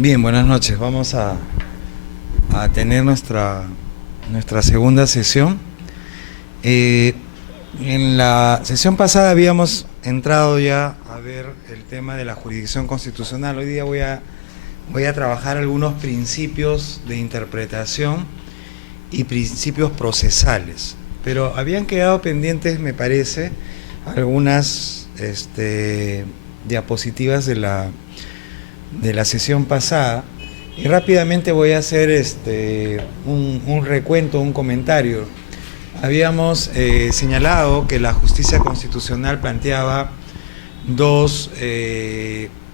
Bien, buenas noches. Vamos a tener nuestra segunda sesión. En la sesión pasada habíamos entrado ya a ver el tema de la jurisdicción constitucional. Hoy día voy a trabajar algunos principios de interpretación y principios procesales. Pero habían quedado pendientes, me parece, algunas diapositivas de la sesión pasada, y rápidamente voy a hacer un recuento, un comentario. Habíamos señalado que la justicia constitucional planteaba dos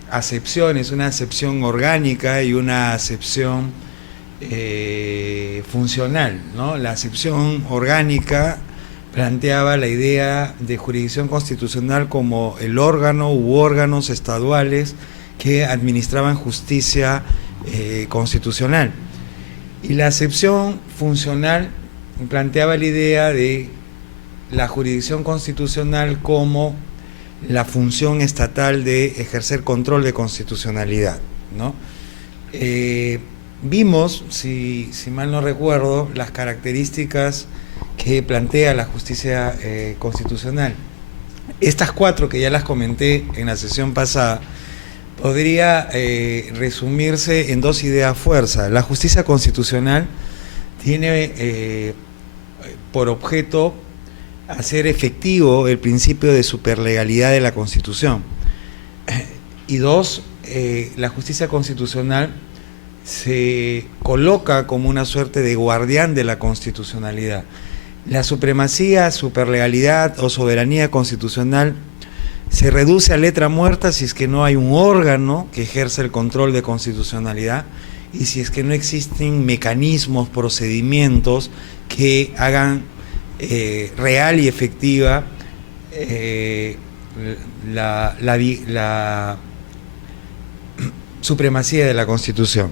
acepciones, una acepción orgánica y una acepción funcional, ¿no? La acepción orgánica planteaba la idea de jurisdicción constitucional como el órgano u órganos estaduales que administraban justicia constitucional. Y la acepción funcional planteaba la idea de la jurisdicción constitucional como la función estatal de ejercer control de constitucionalidad, ¿no? Vimos, si mal no recuerdo, las características que plantea la justicia constitucional. Estas cuatro, que ya las comenté en la sesión pasada, podría resumirse en dos ideas fuerza. La justicia constitucional tiene por objeto hacer efectivo el principio de superlegalidad de la Constitución. Y dos, la justicia constitucional se coloca como una suerte de guardián de la constitucionalidad. La supremacía, superlegalidad o soberanía constitucional se reduce a letra muerta si es que no hay un órgano que ejerza el control de constitucionalidad y si es que no existen mecanismos, procedimientos que hagan real y efectiva la supremacía de la Constitución.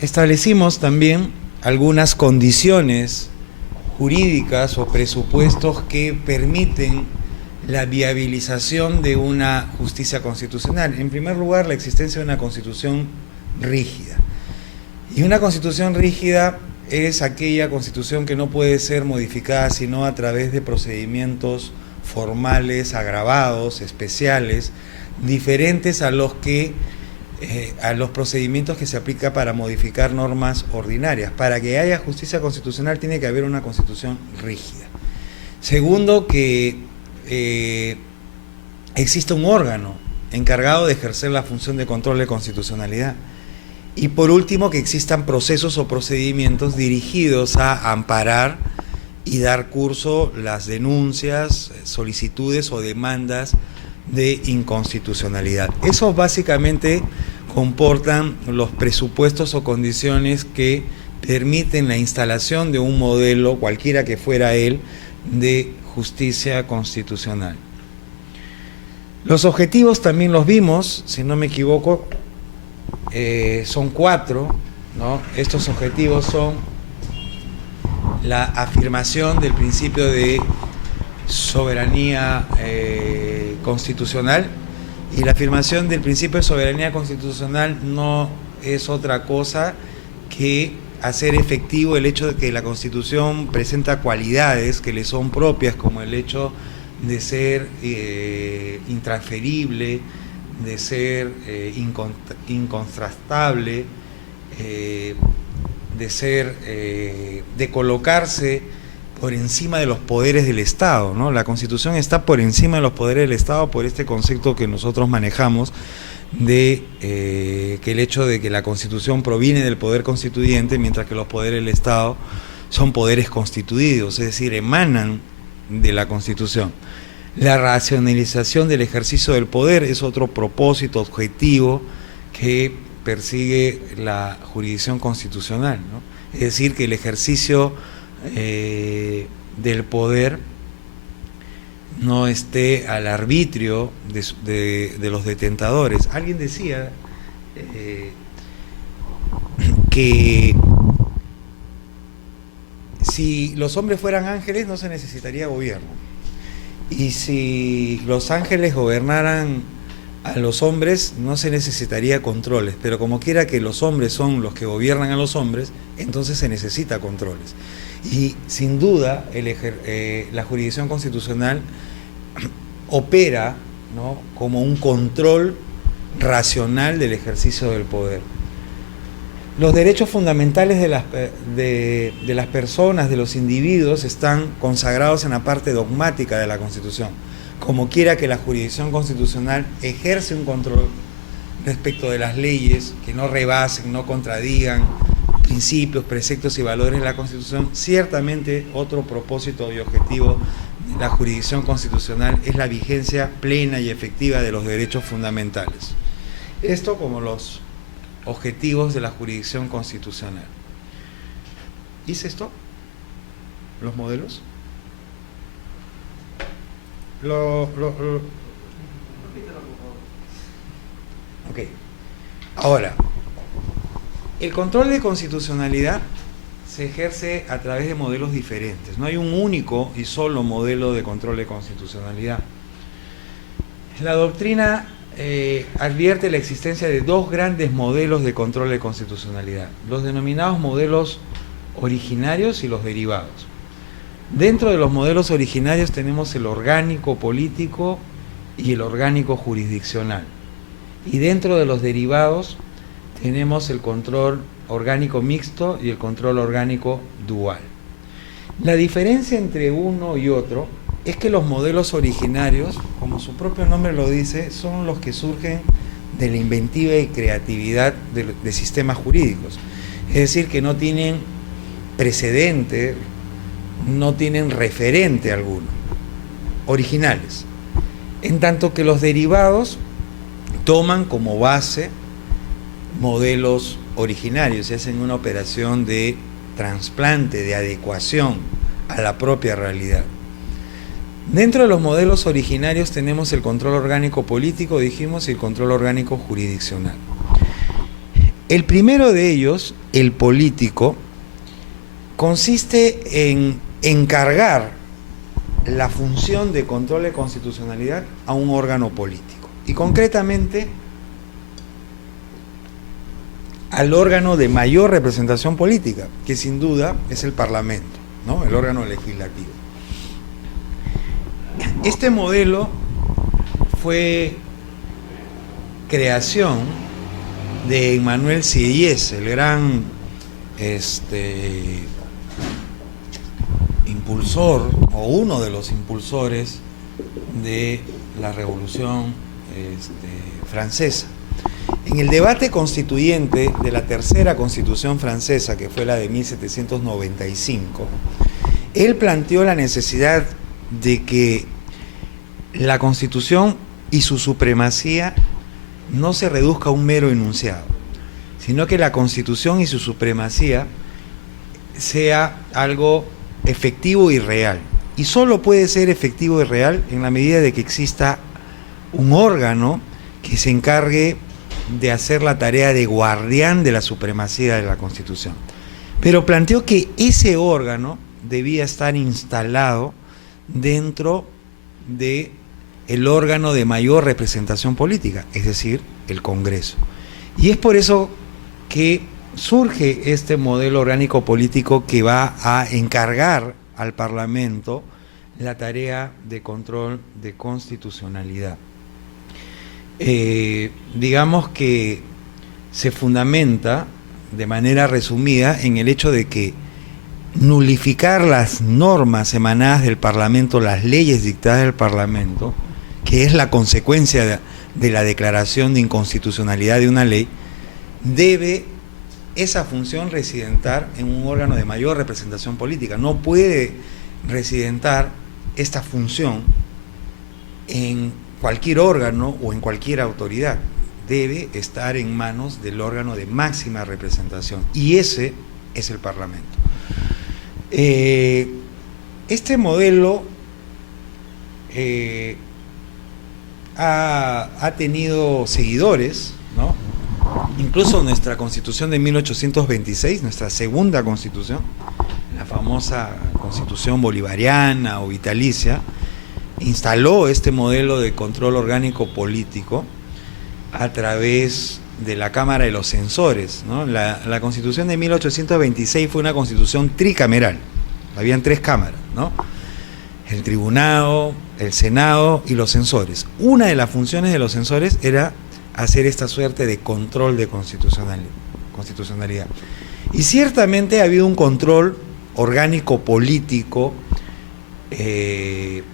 Establecimos también algunas condiciones jurídicas o presupuestos que permiten la viabilización de una justicia constitucional. En primer lugar, la existencia de una constitución rígida. Y una constitución rígida es aquella constitución que no puede ser modificada sino a través de procedimientos formales, agravados, especiales, diferentes a los procedimientos que se aplica para modificar normas ordinarias. Para que haya justicia constitucional tiene que haber una constitución rígida. Segundo, que existe un órgano encargado de ejercer la función de control de constitucionalidad. Y por último, que existan procesos o procedimientos dirigidos a amparar y dar curso las denuncias, solicitudes o demandas de inconstitucionalidad. Eso básicamente comportan los presupuestos o condiciones que permiten la instalación de un modelo, cualquiera que fuera él, de justicia constitucional. Los objetivos también los vimos, si no me equivoco, son cuatro, ¿no? Estos objetivos son la afirmación del principio de soberanía constitucional, y la afirmación del principio de soberanía constitucional no es otra cosa que hacer efectivo el hecho de que la Constitución presenta cualidades que le son propias, como el hecho de ser intransferible, de ser incontrastable, de colocarse por encima de los poderes del Estado, ¿no? La Constitución está por encima de los poderes del Estado por este concepto que nosotros manejamos de que el hecho de que la Constitución proviene del poder constituyente, mientras que los poderes del Estado son poderes constituidos, es decir, emanan de la Constitución. La racionalización del ejercicio del poder es otro propósito, objetivo que persigue la jurisdicción constitucional, ¿no? Es decir, que el ejercicio del poder no esté al arbitrio de los detentadores. Alguien decía que si los hombres fueran ángeles no se necesitaría gobierno, y si los ángeles gobernaran a los hombres no se necesitaría controles, pero como quiera que los hombres son los que gobiernan a los hombres, entonces se necesita controles. Y sin duda la jurisdicción constitucional opera, ¿no?, como un control racional del ejercicio del poder. Los derechos fundamentales de las personas, de los individuos, están consagrados en la parte dogmática de la Constitución. Como quiera que la jurisdicción constitucional ejerce un control respecto de las leyes, que no rebasen, no contradigan principios, preceptos y valores de la Constitución, ciertamente otro propósito y objetivo de la jurisdicción constitucional es la vigencia plena y efectiva de los derechos fundamentales. Esto como los objetivos de la jurisdicción constitucional. ¿Hice esto? ¿Los modelos? Ok. Ahora, el control de constitucionalidad se ejerce a través de modelos diferentes. No hay un único y solo modelo de control de constitucionalidad. La doctrina advierte la existencia de dos grandes modelos de control de constitucionalidad, los denominados modelos originarios y los derivados. Dentro de los modelos originarios tenemos el orgánico político y el orgánico jurisdiccional. Y dentro de los derivados tenemos el control orgánico mixto y el control orgánico dual. La diferencia entre uno y otro es que los modelos originarios, como su propio nombre lo dice, son los que surgen de la inventiva y creatividad de sistemas jurídicos. Es decir, que no tienen precedente, no tienen referente alguno, originales. En tanto que los derivados toman como base modelos originarios y hacen una operación de trasplante, de adecuación a la propia realidad. Dentro de los modelos originarios tenemos el control orgánico político, dijimos, y el control orgánico jurisdiccional. El primero de ellos, el político, consiste en encargar la función de control de constitucionalidad a un órgano político, y concretamente al órgano de mayor representación política, que sin duda es el Parlamento, ¿no?, el órgano legislativo. Este modelo fue creación de Emmanuel Sieyès, el gran impulsor, o uno de los impulsores de la Revolución francesa. En el debate constituyente de la tercera Constitución francesa, que fue la de 1795, él planteó la necesidad de que la Constitución y su supremacía no se reduzca a un mero enunciado, sino que la Constitución y su supremacía sea algo efectivo y real. Y solo puede ser efectivo y real en la medida de que exista un órgano que se encargue de hacer la tarea de guardián de la supremacía de la Constitución. Pero planteó que ese órgano debía estar instalado dentro de el órgano de mayor representación política, es decir, el Congreso. Y es por eso que surge este modelo orgánico político que va a encargar al Parlamento la tarea de control de constitucionalidad. Digamos que se fundamenta de manera resumida en el hecho de que nulificar las normas emanadas del Parlamento, las leyes dictadas del Parlamento, que es la consecuencia de la declaración de inconstitucionalidad de una ley, debe esa función residentar en un órgano de mayor representación política. No puede residentar esta función en cualquier órgano o en cualquier autoridad. Debe estar en manos del órgano de máxima representación, y ese es el Parlamento. Este modelo ha tenido seguidores, ¿no? Incluso nuestra Constitución de 1826, nuestra segunda Constitución, la famosa Constitución bolivariana o vitalicia, instaló este modelo de control orgánico político, a través de la Cámara de los Censores, ¿no? La Constitución de 1826 fue una constitución tricameral, habían 3 cámaras, ¿no? El Tribunado, el Senado y los censores. Una de las funciones de los censores era hacer esta suerte de control de constitucionalidad. Y ciertamente ha habido un control orgánico político en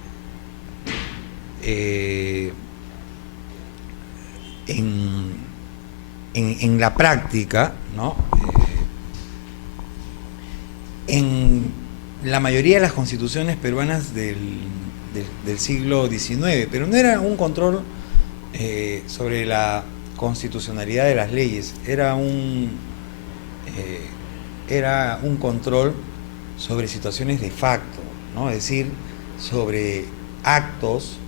la práctica, ¿no? En la mayoría de las constituciones peruanas del siglo XIX, pero no era un control sobre la constitucionalidad de las leyes, era un control sobre situaciones de facto, ¿no? Es decir, sobre actos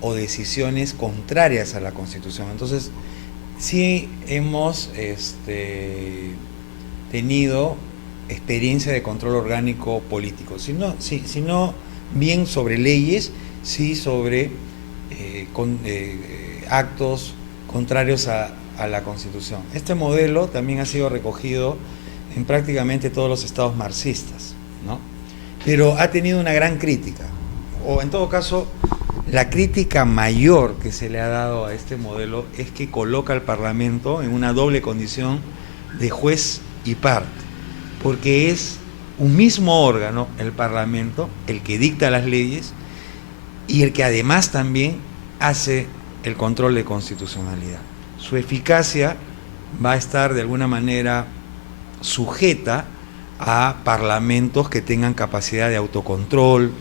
o decisiones contrarias a la Constitución. Entonces, sí hemos tenido experiencia de control orgánico político, sino bien sobre leyes, sí sobre actos contrarios a la Constitución. Este modelo también ha sido recogido en prácticamente todos los estados marxistas, ¿no? Pero ha tenido una gran crítica, o en todo caso, la crítica mayor que se le ha dado a este modelo es que coloca al Parlamento en una doble condición de juez y parte, porque es un mismo órgano, el Parlamento, el que dicta las leyes y el que además también hace el control de constitucionalidad. Su eficacia va a estar de alguna manera sujeta a parlamentos que tengan capacidad de autocontrol,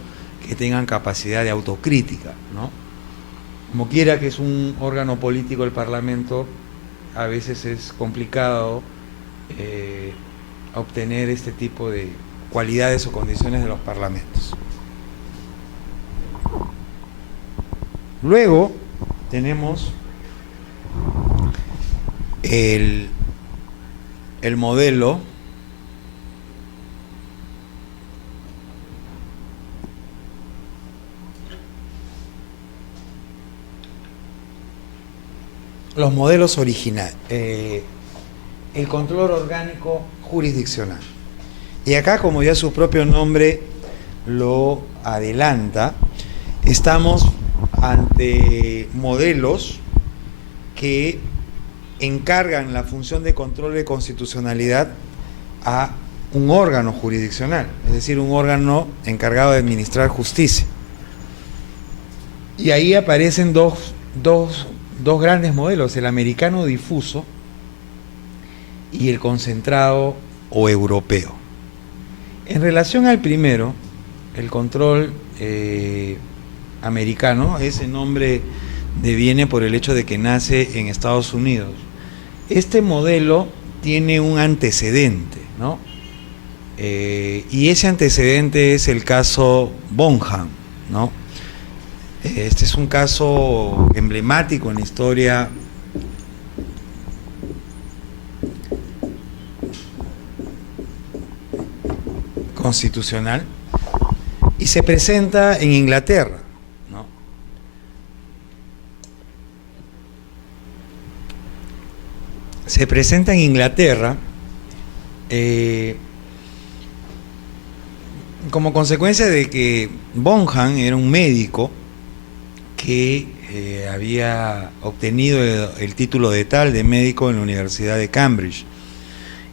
que tengan capacidad de autocrítica, ¿no? Como quiera que es un órgano político el Parlamento, a veces es complicado obtener este tipo de cualidades o condiciones de los parlamentos. Luego tenemos el modelo los modelos originales, el control orgánico jurisdiccional. Y acá, como ya su propio nombre lo adelanta, estamos ante modelos que encargan la función de control de constitucionalidad a un órgano jurisdiccional, es decir, un órgano encargado de administrar justicia. Y ahí aparecen dos grandes modelos, el americano difuso y el concentrado o europeo. En relación al primero, el control americano, ese nombre deviene por el hecho de que nace en Estados Unidos. Este modelo tiene un antecedente, ¿no? Y ese antecedente es el caso Bonham, ¿no? Este es un caso emblemático en la historia constitucional y se presenta en Inglaterra, ¿no? Se presenta en Inglaterra como consecuencia de que Bonham era un médico que había obtenido el título de tal de médico en la Universidad de Cambridge,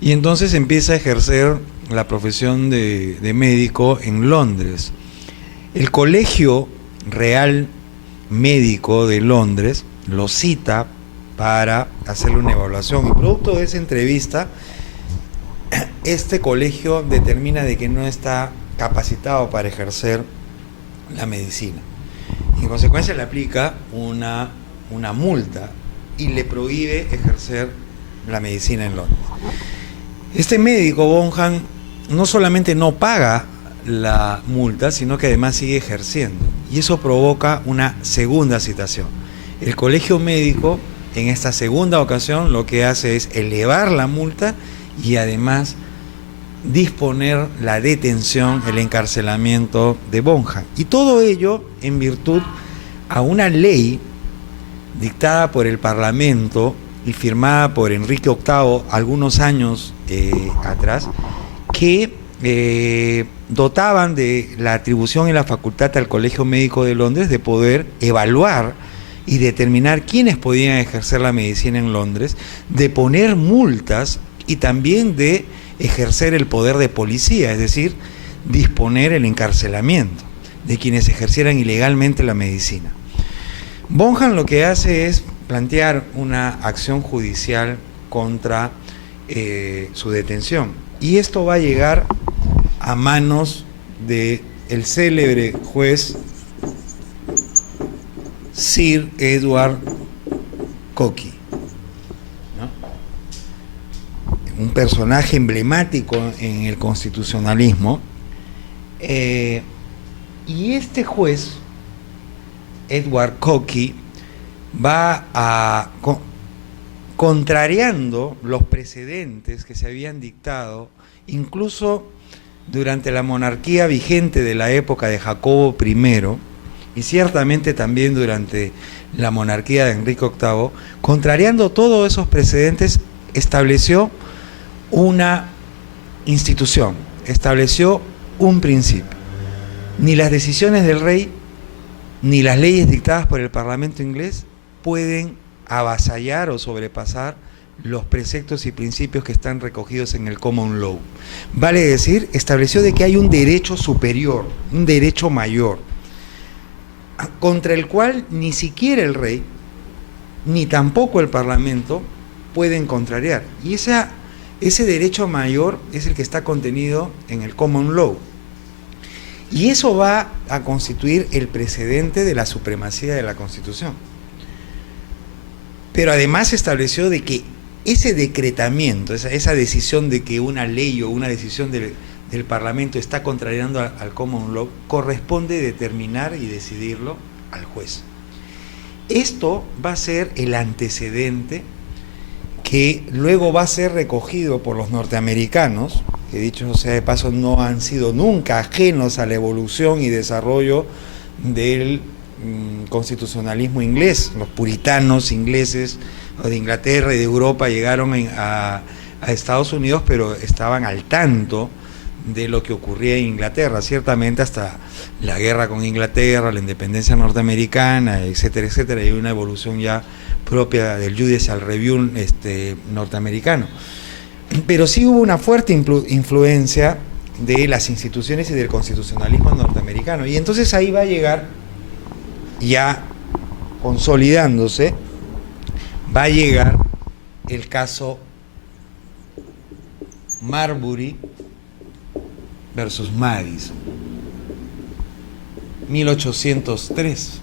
y entonces empieza a ejercer la profesión de médico en Londres. El Colegio Real Médico de Londres lo cita para hacerle una evaluación, y producto de esa entrevista este colegio determina de que no está capacitado para ejercer la medicina. En consecuencia le aplica una multa y le prohíbe ejercer la medicina en Londres. Este médico, Bonham, no solamente no paga la multa, sino que además sigue ejerciendo. Y eso provoca una segunda citación. El colegio médico, en esta segunda ocasión, lo que hace es elevar la multa y además disponer la detención, el encarcelamiento de Bonham. Y todo ello en virtud a una ley dictada por el Parlamento y firmada por Enrique VIII algunos años atrás, que dotaban de la atribución y la facultad al Colegio Médico de Londres de poder evaluar y determinar quiénes podían ejercer la medicina en Londres, de poner multas y también de ejercer el poder de policía, es decir, disponer el encarcelamiento de quienes ejercieran ilegalmente la medicina. Bonham lo que hace es plantear una acción judicial contra su detención, y esto va a llegar a manos del célebre juez Sir Edward Coke, ¿no? Un personaje emblemático en el constitucionalismo, y este juez Edward Coke va a, contrariando los precedentes que se habían dictado, incluso durante la monarquía vigente de la época de Jacobo I, y ciertamente también durante la monarquía de Enrique VIII, contrariando todos esos precedentes, estableció una institución, estableció un principio. Ni las decisiones del rey, ni las leyes dictadas por el Parlamento inglés pueden avasallar o sobrepasar los preceptos y principios que están recogidos en el Common Law. Vale decir, estableció de que hay un derecho superior, un derecho mayor, contra el cual ni siquiera el rey, ni tampoco el Parlamento pueden contrariar. Y ese derecho mayor es el que está contenido en el Common Law. Y eso va a constituir el precedente de la supremacía de la Constitución. Pero además estableció de que ese decretamiento, esa decisión de que una ley o una decisión del Parlamento está contrariando al Common Law, corresponde determinar y decidirlo al juez. Esto va a ser el antecedente que luego va a ser recogido por los norteamericanos, que dicho sea de paso no han sido nunca ajenos a la evolución y desarrollo del constitucionalismo inglés. Los puritanos ingleses de Inglaterra y de Europa llegaron a Estados Unidos, pero estaban al tanto de lo que ocurría en Inglaterra, ciertamente hasta la guerra con Inglaterra, la independencia norteamericana, etcétera, etcétera, y una evolución ya propia del Judicial Review norteamericano. Pero sí hubo una fuerte influencia de las instituciones y del constitucionalismo norteamericano, y entonces ahí va a llegar, ya consolidándose, va a llegar el caso Marbury versus Madison, 1803.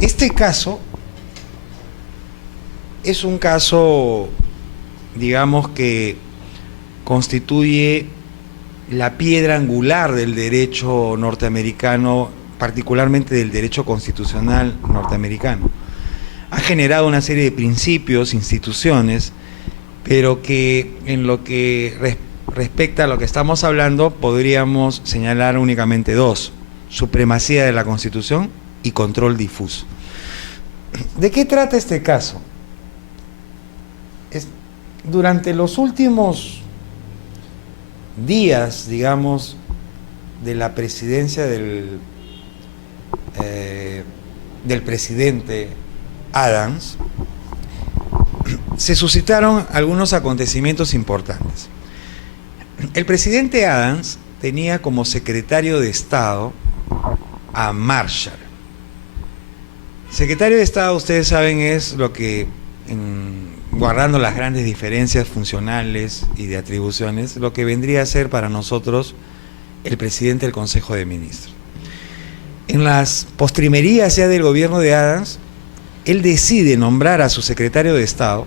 Este caso es un caso, digamos, que constituye la piedra angular del derecho norteamericano, particularmente del derecho constitucional norteamericano. Ha generado una serie de principios, instituciones, pero que en lo que respecta a lo que estamos hablando, podríamos señalar únicamente dos: supremacía de la Constitución y control difuso. ¿De qué trata este caso? Durante los últimos días, digamos, de la presidencia del presidente Adams, se suscitaron algunos acontecimientos importantes. El presidente Adams tenía como secretario de Estado a Marshall. Secretario de Estado, ustedes saben, es lo que, guardando las grandes diferencias funcionales y de atribuciones, lo que vendría a ser para nosotros el presidente del Consejo de Ministros. En las postrimerías ya del gobierno de Adams, él decide nombrar a su secretario de Estado,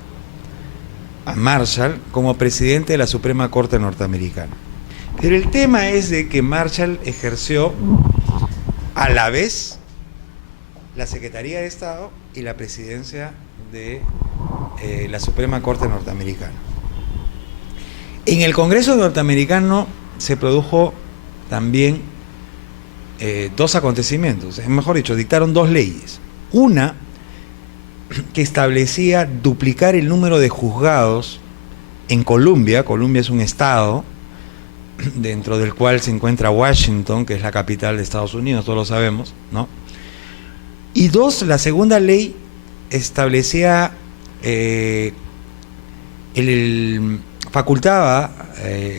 a Marshall, como presidente de la Suprema Corte norteamericana. Pero el tema es de que Marshall ejerció a la vez la Secretaría de Estado y la presidencia de la Suprema Corte norteamericana. En el Congreso norteamericano se produjo también dos acontecimientos, mejor dicho, dictaron dos leyes. Una que establecía duplicar el número de juzgados en Colombia. Colombia es un estado dentro del cual se encuentra Washington, que es la capital de Estados Unidos, todos lo sabemos, ¿no? Y dos, la segunda ley establecía, facultaba,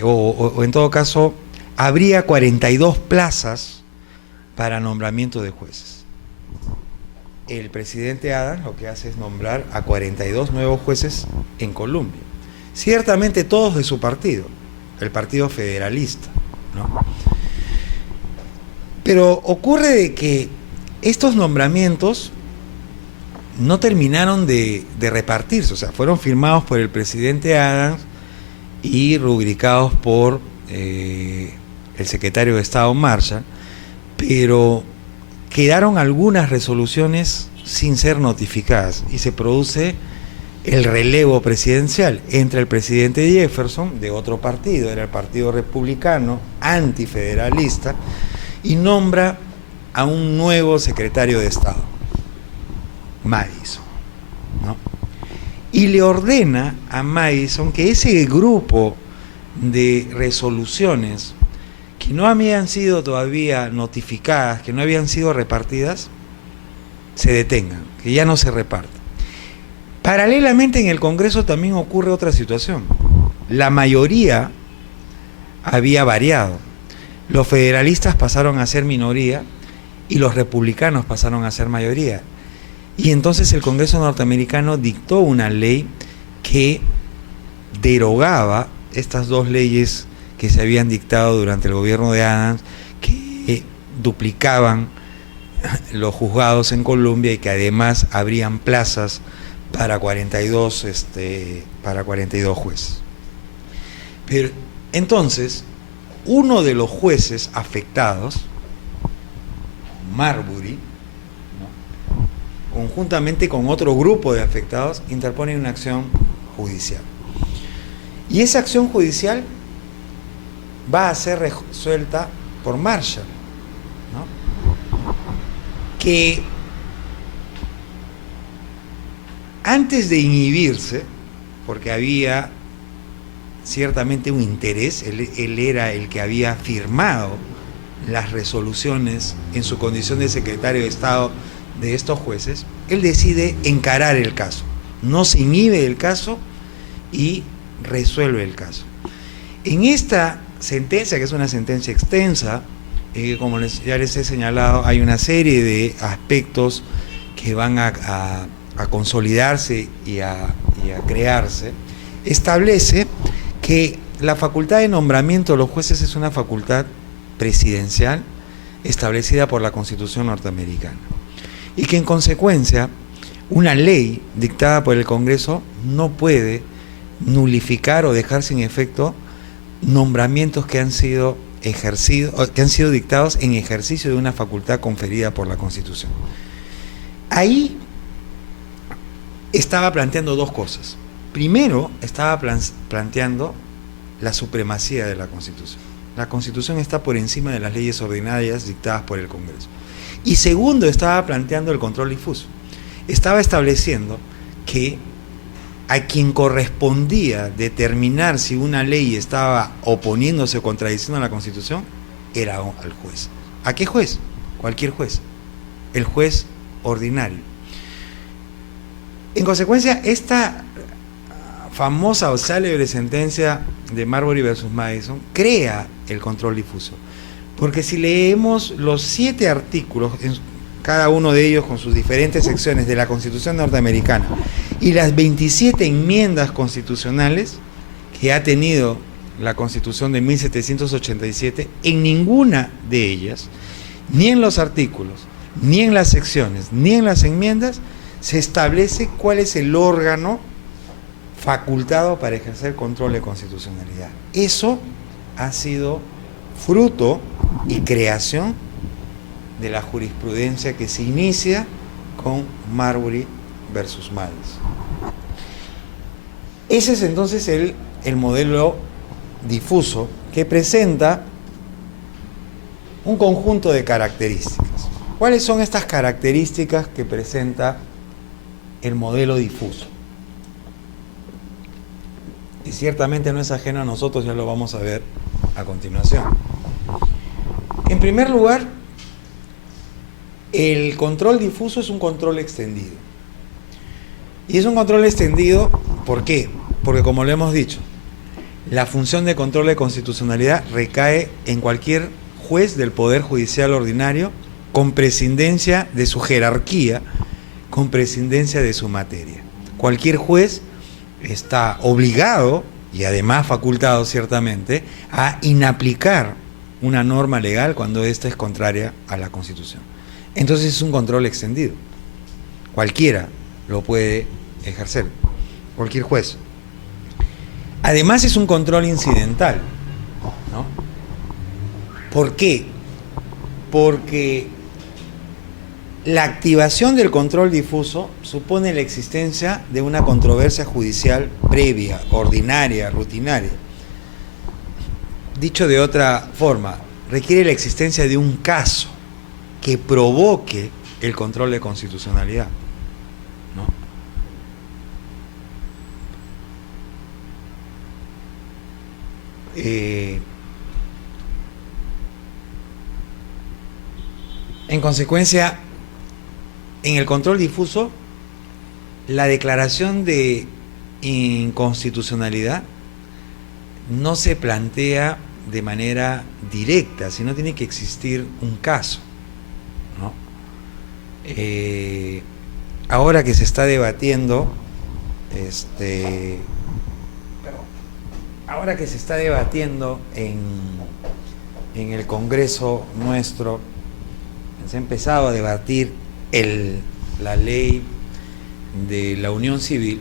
o en todo caso, habría 42 plazas para nombramiento de jueces. El presidente Adams lo que hace es nombrar a 42 nuevos jueces en Colombia. Ciertamente todos de su partido, el Partido Federalista, ¿no? Pero ocurre de que estos nombramientos no terminaron de repartirse, o sea, fueron firmados por el presidente Adams y rubricados por el secretario de Estado Marshall, pero quedaron algunas resoluciones sin ser notificadas y se produce el relevo presidencial. Entra el presidente Jefferson, de otro partido, era el Partido Republicano, antifederalista, y nombra a un nuevo secretario de Estado, Madison, ¿no? Y le ordena a Madison que ese grupo de resoluciones que no habían sido todavía notificadas, que no habían sido repartidas, se detengan, que ya no se repartan. Paralelamente en el Congreso también ocurre otra situación. La mayoría había variado. Los federalistas pasaron a ser minoría y los republicanos pasaron a ser mayoría. Y entonces el Congreso norteamericano dictó una ley que derogaba estas dos leyes que se habían dictado durante el gobierno de Adams, que duplicaban los juzgados en Colombia y que además abrían plazas para 42 jueces. Pero entonces, uno de los jueces afectados, Marbury, ¿no?, conjuntamente con otro grupo de afectados, interpone una acción judicial. Y esa acción judicial va a ser resuelta por Marshall, ¿no?, que antes de inhibirse, porque había ciertamente un interés, él era el que había firmado las resoluciones en su condición de secretario de Estado de estos jueces, él decide encarar el caso, no se inhibe del caso y resuelve el caso. En esta sentencia, que es una sentencia extensa, como ya les he señalado, hay una serie de aspectos que van a consolidarse y a crearse, establece que la facultad de nombramiento de los jueces es una facultad presidencial establecida por la Constitución norteamericana y que en consecuencia una ley dictada por el Congreso no puede nulificar o dejar sin efecto nombramientos que han sido ejercidos, que han sido dictados en ejercicio de una facultad conferida por la Constitución. Ahí estaba planteando dos cosas. Primero, estaba planteando la supremacía de la Constitución. La Constitución está por encima de las leyes ordinarias dictadas por el Congreso. Y segundo, estaba planteando el control difuso. Estaba estableciendo que a quien correspondía determinar si una ley estaba oponiéndose o contradiciendo a la Constitución era al juez. ¿A qué juez? Cualquier juez. El juez ordinario. En consecuencia, esta famosa o célebre sentencia de Marbury versus Madison crea el control difuso. Porque si leemos los 7 artículos, cada uno de ellos con sus diferentes secciones de la Constitución norteamericana, y las 27 enmiendas constitucionales que ha tenido la Constitución de 1787, en ninguna de ellas, ni en los artículos, ni en las secciones, ni en las enmiendas, se establece cuál es el órgano facultado para ejercer control de constitucionalidad. Eso ha sido fruto y creación de la jurisprudencia que se inicia con Marbury versus Madison. Ese es entonces el modelo difuso que presenta un conjunto de características. ¿Cuáles son estas características que presenta el modelo difuso. Y ciertamente no es ajeno a nosotros, ya lo vamos a ver a continuación. En primer lugar, el control difuso es un control extendido. Y es un control extendido, ¿por qué? Porque como lo hemos dicho, la función de control de constitucionalidad recae en cualquier juez del Poder Judicial ordinario con prescindencia de su jerarquía, con prescindencia de su materia. Cualquier juez está obligado, y además facultado ciertamente, a inaplicar una norma legal cuando ésta es contraria a la Constitución. Entonces es un control extendido. Cualquiera lo puede ejercer, cualquier juez. Además es un control incidental, ¿no? ¿Por qué? Porque la activación del control difuso supone la existencia de una controversia judicial previa, ordinaria, rutinaria. Dicho de otra forma, requiere la existencia de un caso que provoque el control de constitucionalidad, ¿no? En consecuencia, en el control difuso, la declaración de inconstitucionalidad no se plantea de manera directa, sino tiene que existir un caso, ¿no? Ahora que se está debatiendo, en el Congreso nuestro, se ha empezado a debatir la ley de la unión civil.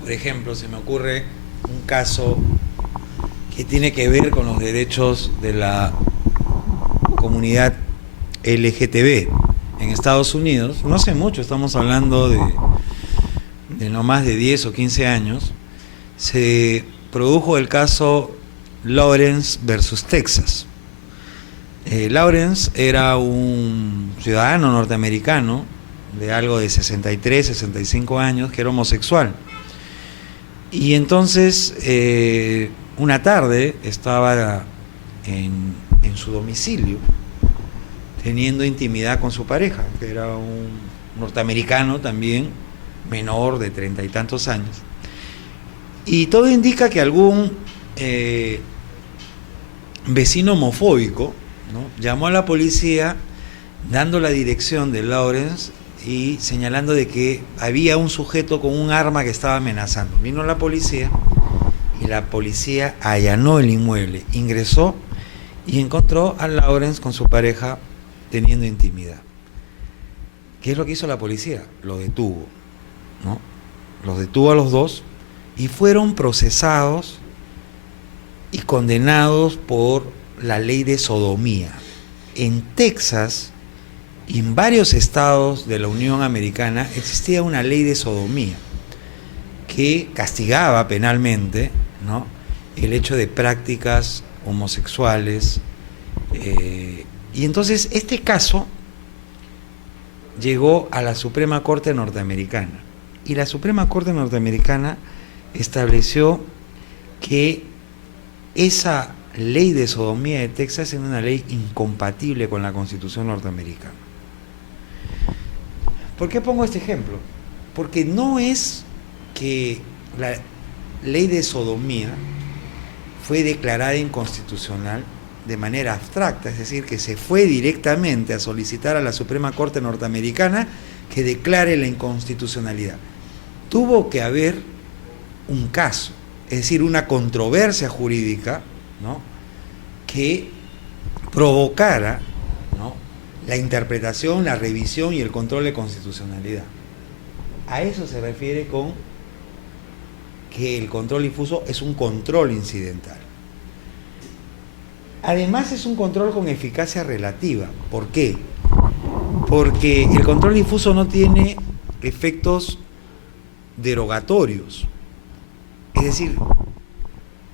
Por ejemplo, se me ocurre un caso que tiene que ver con los derechos de la comunidad LGTB en Estados Unidos. No hace mucho, estamos hablando de no más de 10 o 15 años, se produjo el caso Lawrence versus Texas. Lawrence era un ciudadano norteamericano de algo de 63, 65 años, que era homosexual. Y entonces, una tarde estaba en su domicilio, teniendo intimidad con su pareja, que era un norteamericano también, menor de 30 y tantos años. Y todo indica que algún vecino homofóbico, ¿no?, llamó a la policía dando la dirección de Lawrence y señalando de que había un sujeto con un arma que estaba amenazando. Vino la policía y la policía allanó el inmueble, ingresó y encontró a Lawrence con su pareja teniendo intimidad. ¿Qué es lo que hizo la policía? Lo detuvo, ¿no? Los detuvo a los dos y fueron procesados y condenados por la ley de sodomía. En Texas y en varios estados de la Unión Americana existía una ley de sodomía que castigaba penalmente, ¿no?, el hecho de prácticas homosexuales. Y entonces este caso llegó a la Suprema Corte norteamericana. Y la Suprema Corte norteamericana estableció que esa ley de sodomía de Texas es una ley incompatible con la Constitución norteamericana. ¿Por qué pongo este ejemplo? Porque no es que la ley de sodomía fue declarada inconstitucional de manera abstracta, es decir, que se fue directamente a solicitar a la Suprema Corte norteamericana que declare la inconstitucionalidad. Tuvo que haber un caso, es decir, una controversia jurídica, ¿no?, que provocara, ¿no?, la interpretación, la revisión y el control de constitucionalidad. A eso se refiere con que el control difuso es un control incidental. Además es un control con eficacia relativa. ¿Por qué? Porque el control difuso no tiene efectos derogatorios. Es decir,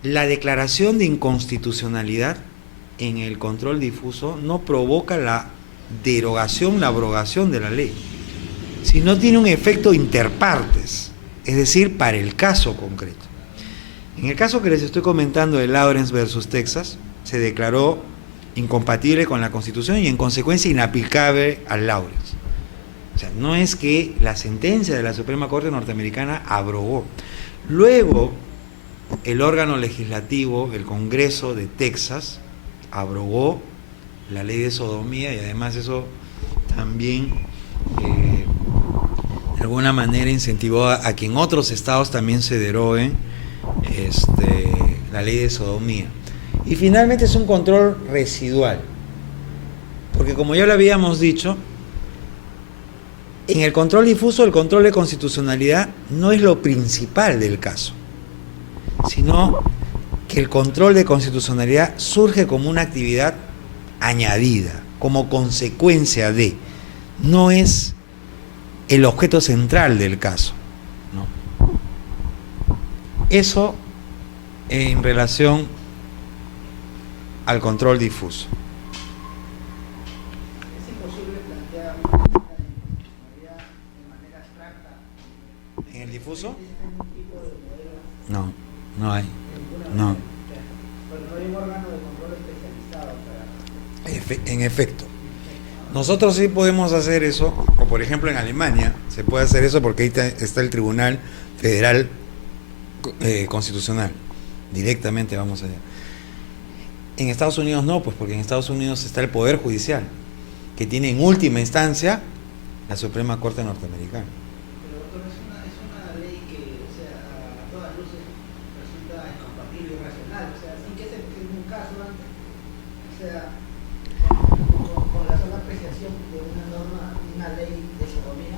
la declaración de inconstitucionalidad en el control difuso no provoca la derogación, la abrogación de la ley. sino tiene un efecto interpartes, es decir, para el caso concreto. En el caso que les estoy comentando de Lawrence versus Texas, se declaró incompatible con la Constitución y en consecuencia inaplicable al Lawrence. O sea, no es que la sentencia de la Suprema Corte norteamericana abrogó. Luego, el órgano legislativo, el Congreso de Texas, abrogó la ley de sodomía y además eso también de alguna manera incentivó a que en otros estados también se derogue la ley de sodomía. Y finalmente es un control residual, porque como ya lo habíamos dicho, en el control difuso el control de constitucionalidad no es lo principal del caso, sino que el control de constitucionalidad surge como una actividad añadida, como consecuencia de, no es el objeto central del caso, ¿no? Eso en relación al control difuso. ¿Es imposible plantear una inconstitucionalidad de manera abstracta? ¿En el difuso? ¿Existe algún tipo de modelo? No, no hay. Ninguna. No. Pero no hay un órgano de control especializado para... En efecto. Nosotros sí podemos hacer eso, o por ejemplo en Alemania se puede hacer eso porque ahí está el Tribunal Federal Constitucional. Directamente vamos allá. En Estados Unidos no, pues porque en Estados Unidos está el Poder Judicial, que tiene en última instancia la Suprema Corte norteamericana. Pero doctor, es una ley que, o sea, a todas luces resulta incompatible y irracional, o sea, sin que se en un caso antes, o sea, con la sola apreciación de una norma, una ley de sodomía,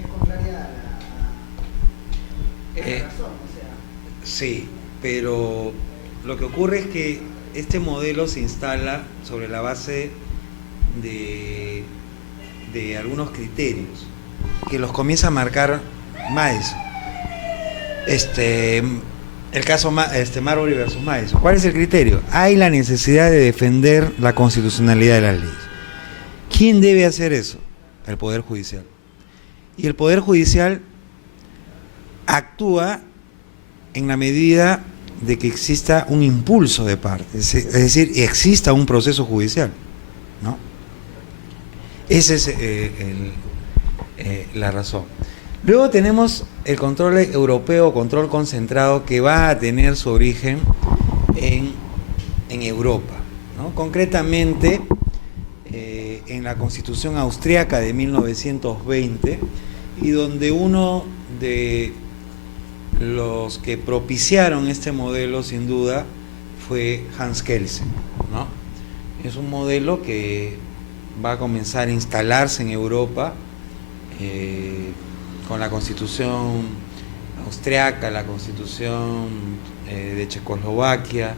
es contraria a la razón, o sea. Sí, pero lo que ocurre es que este modelo se instala sobre la base de algunos criterios que los comienza a marcar Madison. El caso Marbury versus Madison. ¿Cuál es el criterio? Hay la necesidad de defender la constitucionalidad de las leyes. ¿Quién debe hacer eso? El Poder Judicial. Y el Poder Judicial actúa en la medida de que exista un impulso de parte, es decir, exista un proceso judicial, ¿no? Esa es la razón. Luego tenemos el control europeo, control concentrado, que va a tener su origen en Europa, ¿no? Concretamente en la Constitución Austriaca de 1920, y donde uno de los que propiciaron este modelo sin duda fue Hans Kelsen, ¿no? Es un modelo que va a comenzar a instalarse en Europa con la Constitución austriaca, la Constitución de Checoslovaquia,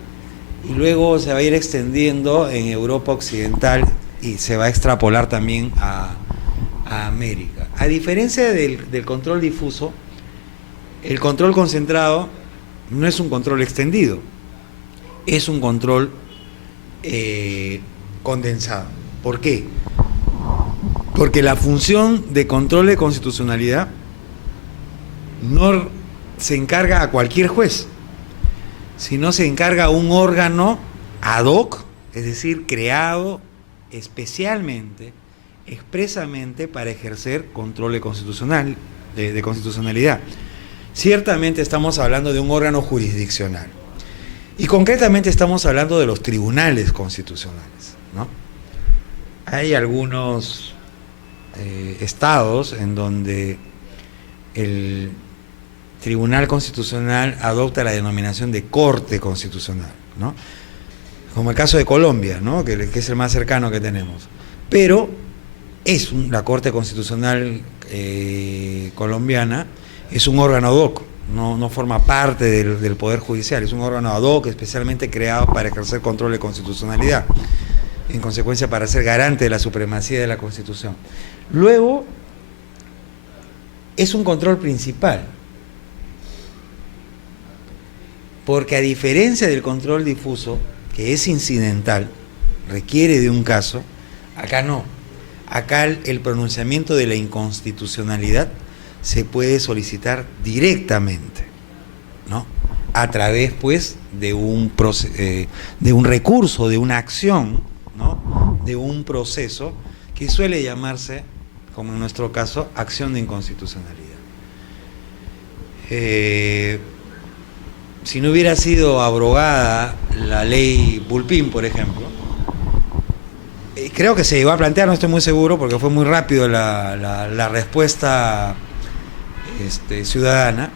y luego se va a ir extendiendo en Europa occidental y se va a extrapolar también a América. A diferencia del control difuso, el control concentrado no es un control extendido, es un control condensado. ¿Por qué? Porque la función de control de constitucionalidad no se encarga a cualquier juez, sino se encarga a un órgano ad hoc, es decir, creado especialmente, expresamente para ejercer control de constitucionalidad. Ciertamente estamos hablando de un órgano jurisdiccional y concretamente estamos hablando de los tribunales constitucionales, ¿no? Hay algunos estados en donde el Tribunal Constitucional adopta la denominación de Corte Constitucional, ¿no? Como el caso de Colombia, ¿no? que es el más cercano que tenemos, pero es la Corte Constitucional colombiana. Es un órgano ad hoc, no forma parte del Poder Judicial, es un órgano ad hoc especialmente creado para ejercer control de constitucionalidad, en consecuencia para ser garante de la supremacía de la Constitución. Luego, es un control principal, porque a diferencia del control difuso, que es incidental, requiere de un caso, acá no. Acá el pronunciamiento de la inconstitucionalidad se puede solicitar directamente, ¿no? A través, pues, de un recurso, de una acción, ¿no? De un proceso que suele llamarse, como en nuestro caso, acción de inconstitucionalidad. Si no hubiera sido abrogada la ley Bulpín, por ejemplo, creo que se llegó a plantear, no estoy muy seguro porque fue muy rápido la respuesta ciudadana,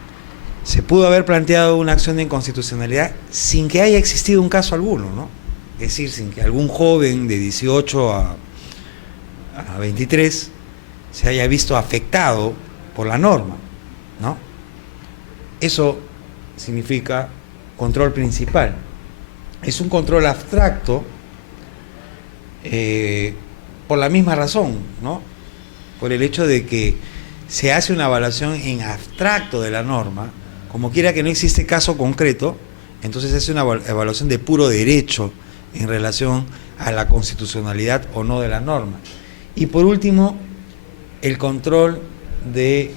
se pudo haber planteado una acción de inconstitucionalidad sin que haya existido un caso alguno, ¿no? Es decir, sin que algún joven de 18 a 23 se haya visto afectado por la norma, ¿no? Eso significa control principal. Es un control abstracto por la misma razón, ¿no? Por el hecho de que se hace una evaluación en abstracto de la norma, como quiera que no existe caso concreto, entonces se hace una evaluación de puro derecho en relación a la constitucionalidad o no de la norma. Y por último, el control de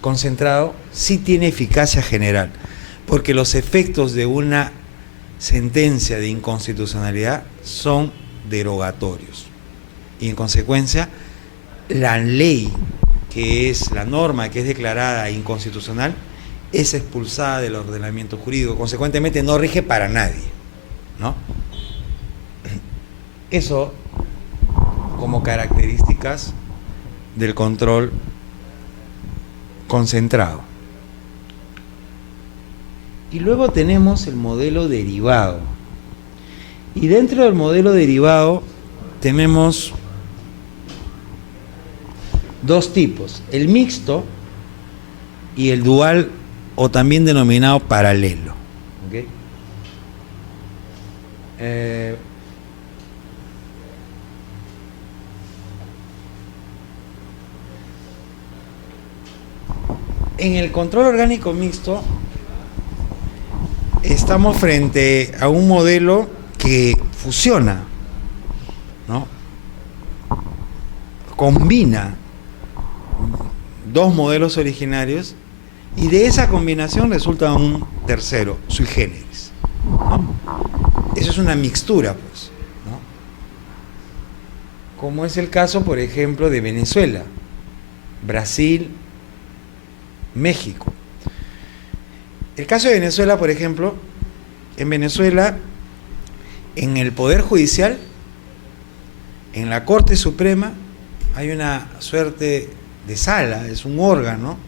concentrado sí tiene eficacia general, porque los efectos de una sentencia de inconstitucionalidad son derogatorios. Y en consecuencia, la ley, que es la norma que es declarada inconstitucional, es expulsada del ordenamiento jurídico. Consecuentemente, no rige para nadie, ¿no? Eso como características del control concentrado. Y luego tenemos el modelo derivado. Y dentro del modelo derivado tenemos dos tipos, el mixto y el dual, o también denominado paralelo. ¿Okay? En el control orgánico mixto estamos frente a un modelo que fusiona, ¿no? Combina dos modelos originarios y de esa combinación resulta un tercero, sui generis, ¿no? Eso es una mixtura, pues, ¿no? Como es el caso, por ejemplo, de Venezuela, Brasil, México. El caso de Venezuela, por ejemplo, en Venezuela, en el Poder Judicial, en la Corte Suprema, hay una suerte de sala, es un órgano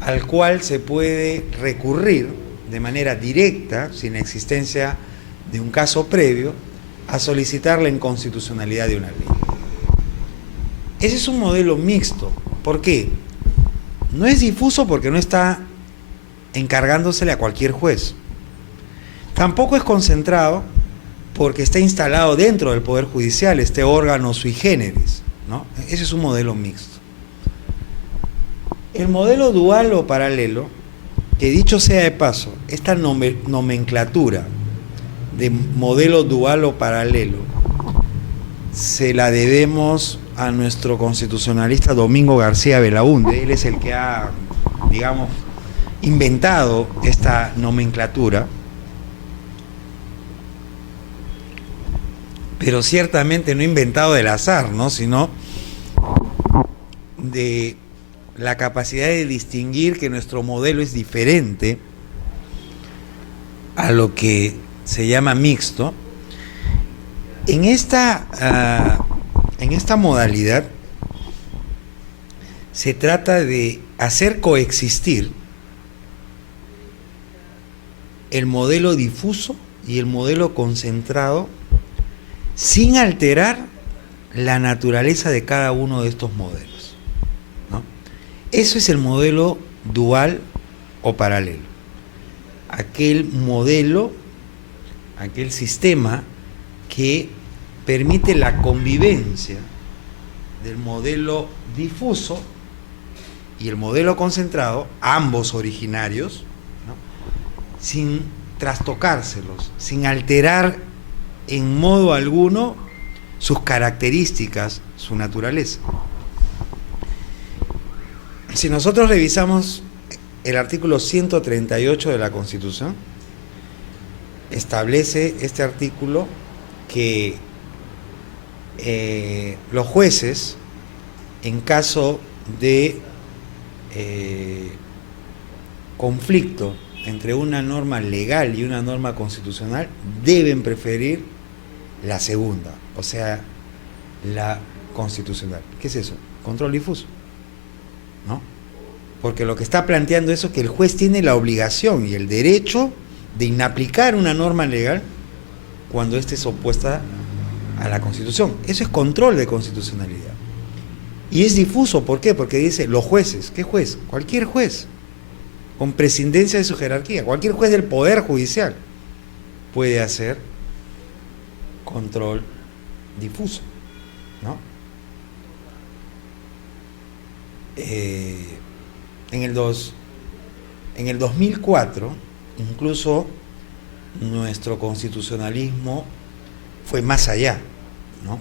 al cual se puede recurrir de manera directa, sin la existencia de un caso previo, a solicitar la inconstitucionalidad de una ley. Ese es un modelo mixto. ¿Por qué? No es difuso porque no está encargándosele a cualquier juez. Tampoco es concentrado porque está instalado dentro del Poder Judicial, este órgano sui generis, ¿no? Ese es un modelo mixto. El modelo dual o paralelo, que dicho sea de paso, esta nomenclatura de modelo dual o paralelo se la debemos a nuestro constitucionalista Domingo García Belaúnde. Él es el que ha, digamos, inventado esta nomenclatura, pero ciertamente no inventado del azar, ¿no? Sino de la capacidad de distinguir que nuestro modelo es diferente a lo que se llama mixto. En esta modalidad se trata de hacer coexistir el modelo difuso y el modelo concentrado sin alterar la naturaleza de cada uno de estos modelos, ¿no? Eso es el modelo dual o paralelo. Aquel modelo, aquel sistema que permite la convivencia del modelo difuso y el modelo concentrado, ambos originarios, ¿no? Sin trastocárselos, sin alterar en modo alguno sus características, su naturaleza. Si nosotros revisamos el artículo 138 de la Constitución, establece este artículo que los jueces, en caso de conflicto entre una norma legal y una norma constitucional, deben preferir la segunda, o sea, la constitucional. ¿Qué es eso? Control difuso, ¿no? Porque lo que está planteando eso es que el juez tiene la obligación y el derecho de inaplicar una norma legal cuando ésta es opuesta a la Constitución. Eso es control de constitucionalidad. Y es difuso, ¿por qué? Porque dice los jueces. ¿Qué juez? Cualquier juez, con prescindencia de su jerarquía. Cualquier juez del Poder Judicial puede hacer control difuso, ¿no? En el 2004, incluso nuestro constitucionalismo fue más allá, ¿no?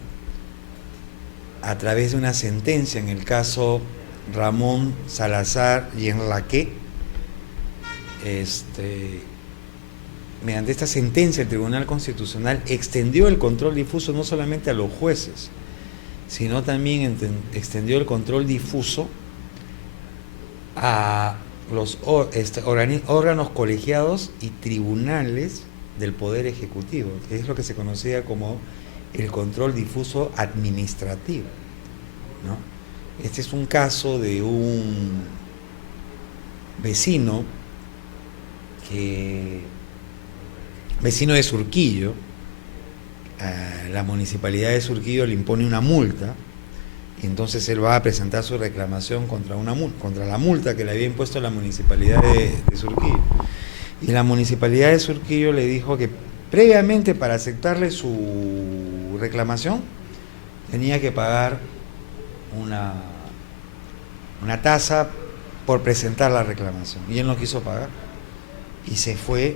A través de una sentencia en el caso Ramón Salazar y Enrique, mediante esta sentencia el Tribunal Constitucional extendió el control difuso no solamente a los jueces, sino también extendió el control difuso a los órganos colegiados y tribunales del Poder Ejecutivo, que es lo que se conocía como el control difuso administrativo, ¿no? Este es un caso de un vecino de Surquillo. A la municipalidad de Surquillo le impone una multa, y entonces él va a presentar su reclamación contra la multa que le había impuesto la municipalidad de Surquillo. Y la municipalidad de Surquillo le dijo que previamente, para aceptarle su reclamación, tenía que pagar una tasa por presentar la reclamación, y él no quiso pagar y se fue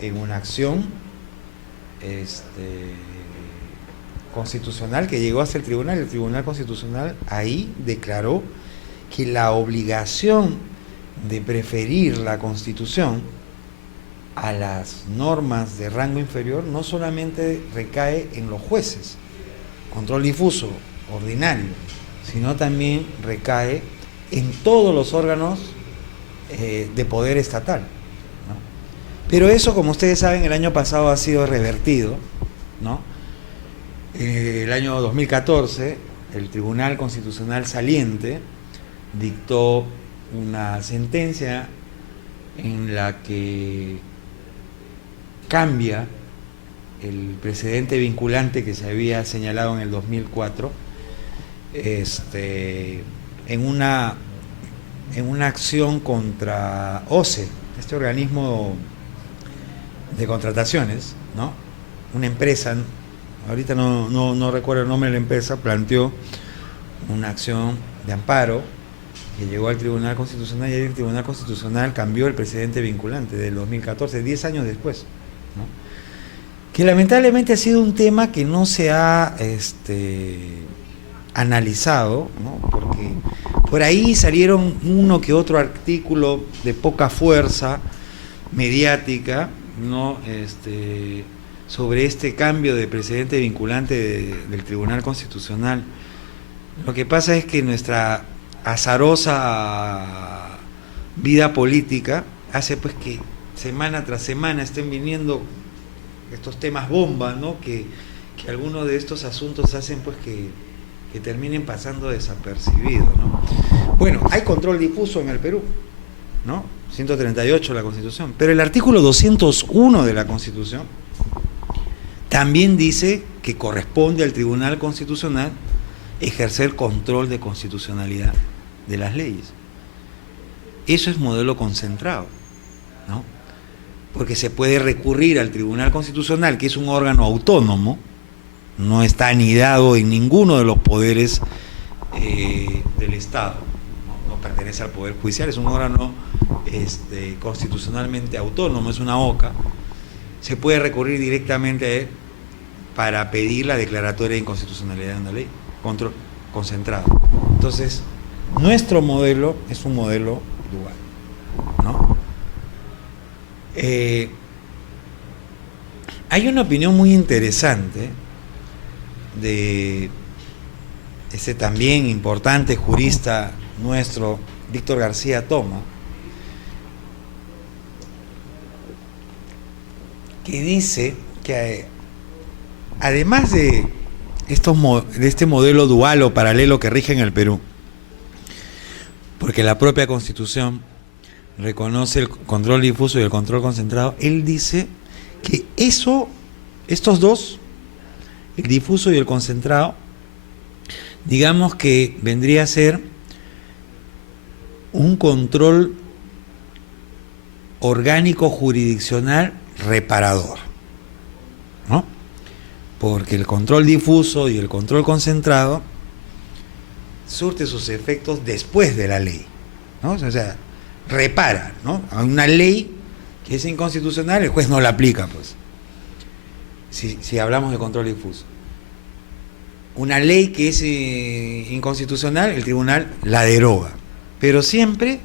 en una acción constitucional que llegó hasta el tribunal. El Tribunal Constitucional ahí declaró que la obligación de preferir la Constitución a las normas de rango inferior no solamente recae en los jueces, control difuso ordinario, sino también recae en todos los órganos de poder estatal, ¿no? Pero eso, como ustedes saben, el año pasado ha sido revertido, ¿no? El año 2014, el Tribunal Constitucional saliente dictó una sentencia en la que cambia el precedente vinculante que se había señalado en el 2004 en una acción contra OCE, este organismo de contrataciones, ¿no? Una empresa, ahorita no recuerdo el nombre de la empresa, planteó una acción de amparo que llegó al Tribunal Constitucional, y el Tribunal Constitucional cambió el precedente vinculante del 2014, 10 años después, ¿no? Que lamentablemente ha sido un tema que no se ha analizado, ¿no? Porque por ahí salieron uno que otro artículo de poca fuerza mediática, ¿no? Sobre este cambio de precedente vinculante del Tribunal Constitucional. Lo que pasa es que nuestra azarosa vida política hace pues que semana tras semana estén viniendo estos temas bomba, ¿no? Que algunos de estos asuntos hacen pues que terminen pasando desapercibidos, ¿no? Bueno, hay control difuso en el Perú, ¿no? 138 de la Constitución, pero el artículo 201 de la Constitución también dice que corresponde al Tribunal Constitucional ejercer control de constitucionalidad de las leyes. Eso es modelo concentrado, ¿no? Porque se puede recurrir al Tribunal Constitucional, que es un órgano autónomo, no está anidado en ninguno de los poderes del Estado, no pertenece al Poder Judicial, es un órgano constitucionalmente autónomo, es una OCA. Se puede recurrir directamente a él para pedir la declaratoria de inconstitucionalidad de una ley, control concentrado. Entonces, nuestro modelo es un modelo dual, ¿no? Hay una opinión muy interesante de ese también importante jurista nuestro, Víctor García Toma, que dice que además de este modelo dual o paralelo que rige en el Perú, porque la propia Constitución reconoce el control difuso y el control concentrado, él dice que estos dos, el difuso y el concentrado, digamos que vendría a ser un control orgánico jurisdiccional reparador, ¿no? Porque el control difuso y el control concentrado surte sus efectos después de la ley, ¿no? O sea, repara, ¿no? A una ley que es inconstitucional, el juez no la aplica, pues. Si hablamos de control difuso. Una ley que es inconstitucional, el tribunal la deroga. Pero siempre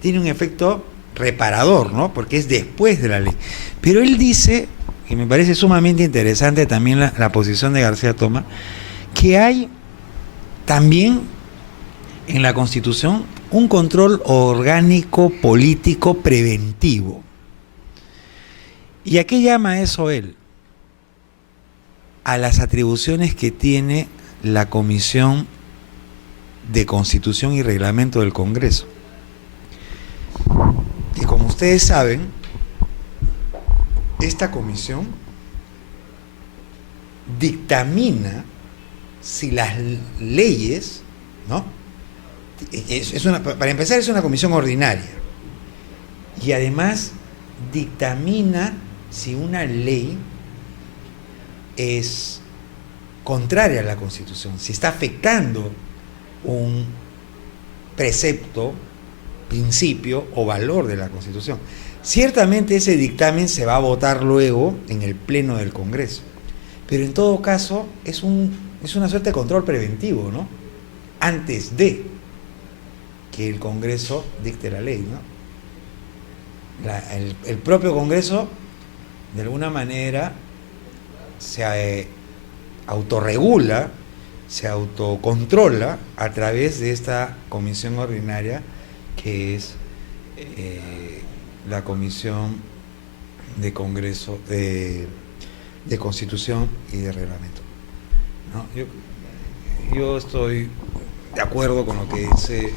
tiene un efecto reparador, ¿no? Porque es después de la ley. Pero él dice, que me parece sumamente interesante también la posición de García Toma, que hay también en la Constitución un control orgánico político preventivo. ¿Y a qué llama eso él? A las atribuciones que tiene la Comisión de Constitución y Reglamento del Congreso. Que como ustedes saben, esta comisión dictamina si las leyes, ¿no? Para empezar, es una comisión ordinaria. Y además dictamina si una ley es contraria a la Constitución, si está afectando un precepto, principio o valor de la Constitución. Ciertamente ese dictamen se va a votar luego en el Pleno del Congreso, pero en todo caso es una suerte de control preventivo, ¿no? Antes de que el Congreso dicte la ley, ¿no? El propio Congreso, de alguna manera, se autorregula, se autocontrola a través de esta comisión ordinaria que es la Comisión de Congreso de Constitución y de Reglamento, ¿no? Yo estoy de acuerdo con lo que dice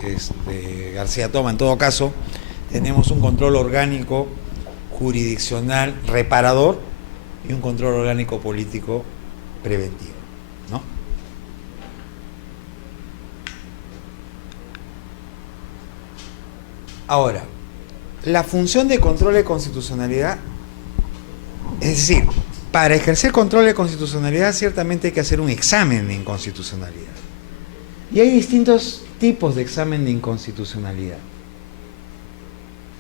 García Toma. En todo caso, tenemos un control orgánico jurisdiccional reparador y un control orgánico político preventivo, ¿no? Ahora, la función de control de constitucionalidad, es decir, para ejercer control de constitucionalidad ciertamente hay que hacer un examen de inconstitucionalidad. Y hay distintos tipos de examen de inconstitucionalidad.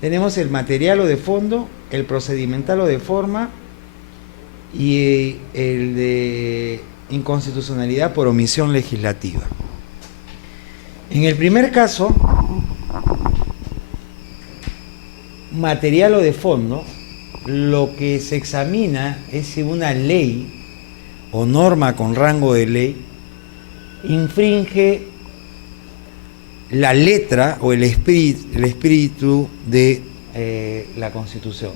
Tenemos el material o de fondo, el procedimental o de forma y el de inconstitucionalidad por omisión legislativa. En el primer caso, material o de fondo, lo que se examina es si una ley o norma con rango de ley infringe la letra o el espíritu de la Constitución,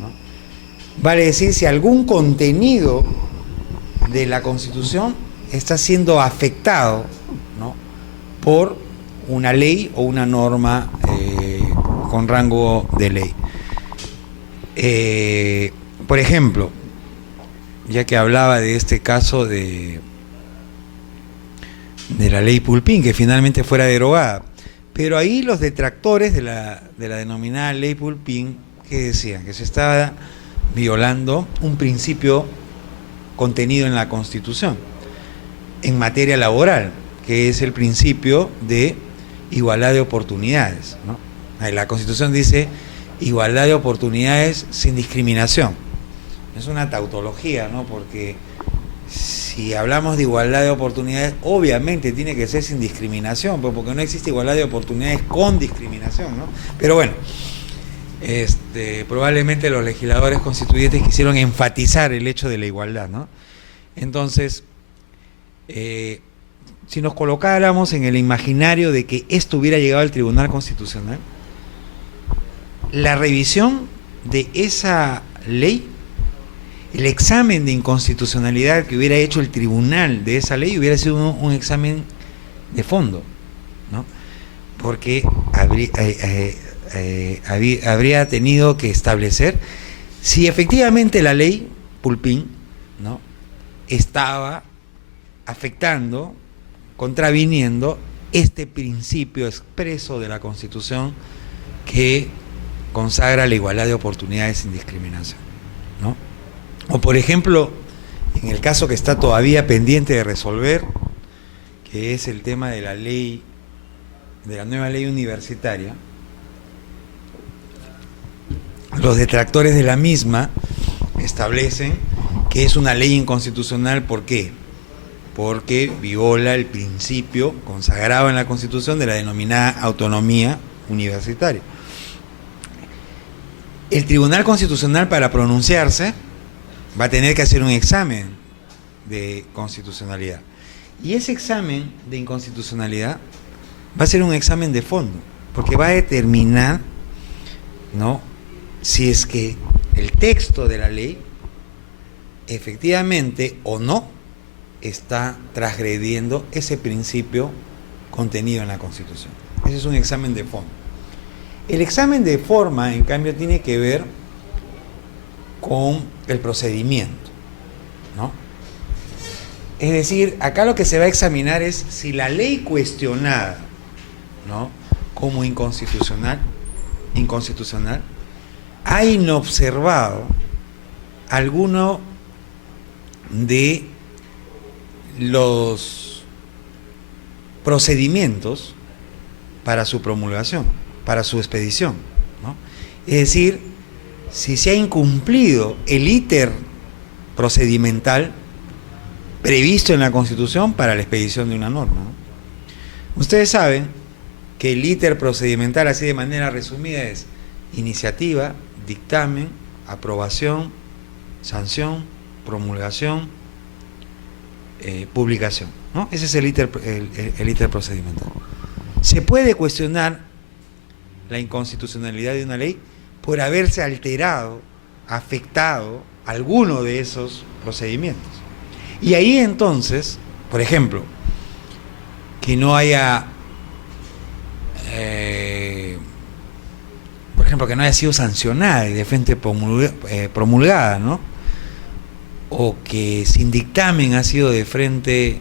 ¿no? Vale decir, si algún contenido de la Constitución está siendo afectado, ¿no?, por una ley o una norma con rango de ley. Por ejemplo, ya que hablaba de este caso de la ley Pulpín, que finalmente fuera derogada, pero ahí los detractores de la denominada ley Pulpín, que decían que se estaba violando un principio contenido en la Constitución en materia laboral, que es el principio de igualdad de oportunidades, ¿no? La Constitución dice igualdad de oportunidades sin discriminación. Es una tautología, ¿no? Porque si hablamos de igualdad de oportunidades, obviamente tiene que ser sin discriminación, pues, porque no existe igualdad de oportunidades con discriminación, ¿no? Pero bueno, probablemente los legisladores constituyentes quisieron enfatizar el hecho de la igualdad, ¿no? Entonces, si nos colocáramos en el imaginario de que esto hubiera llegado al Tribunal Constitucional, la revisión de esa ley, el examen de inconstitucionalidad que hubiera hecho el tribunal de esa ley hubiera sido un examen de fondo, ¿no? Porque habría tenido que establecer si efectivamente la ley Pulpín, ¿no?, estaba afectando, contraviniendo este principio expreso de la Constitución que consagra la igualdad de oportunidades sin discriminación, ¿no? O por ejemplo, en el caso que está todavía pendiente de resolver, que es el tema de la ley, de la nueva ley universitaria, los detractores de la misma establecen que es una ley inconstitucional. ¿Por qué? Porque viola el principio consagrado en la Constitución de la denominada autonomía universitaria. El Tribunal Constitucional, para pronunciarse, va a tener que hacer un examen de constitucionalidad. Y ese examen de inconstitucionalidad va a ser un examen de fondo, porque va a determinar, ¿no?, si es que el texto de la ley efectivamente o no está transgrediendo ese principio contenido en la Constitución. Ese es un examen de fondo. El examen de forma, en cambio, tiene que ver con el procedimiento, ¿no? Es decir, acá lo que se va a examinar es si la ley cuestionada, ¿no?, como inconstitucional, ha inobservado alguno de los procedimientos para su promulgación, para su expedición, ¿no? Es decir, si se ha incumplido el íter procedimental previsto en la Constitución para la expedición de una norma, ¿no? Ustedes saben que el íter procedimental, así de manera resumida, es iniciativa, dictamen, aprobación, sanción, promulgación, publicación, ¿no? Ese es el íter procedimental. Se puede cuestionar la inconstitucionalidad de una ley por haberse alterado, afectado alguno de esos procedimientos. Y ahí entonces, por ejemplo, que no haya, que no haya sido sancionada y de frente promulgada, ¿no? O que sin dictamen ha sido de frente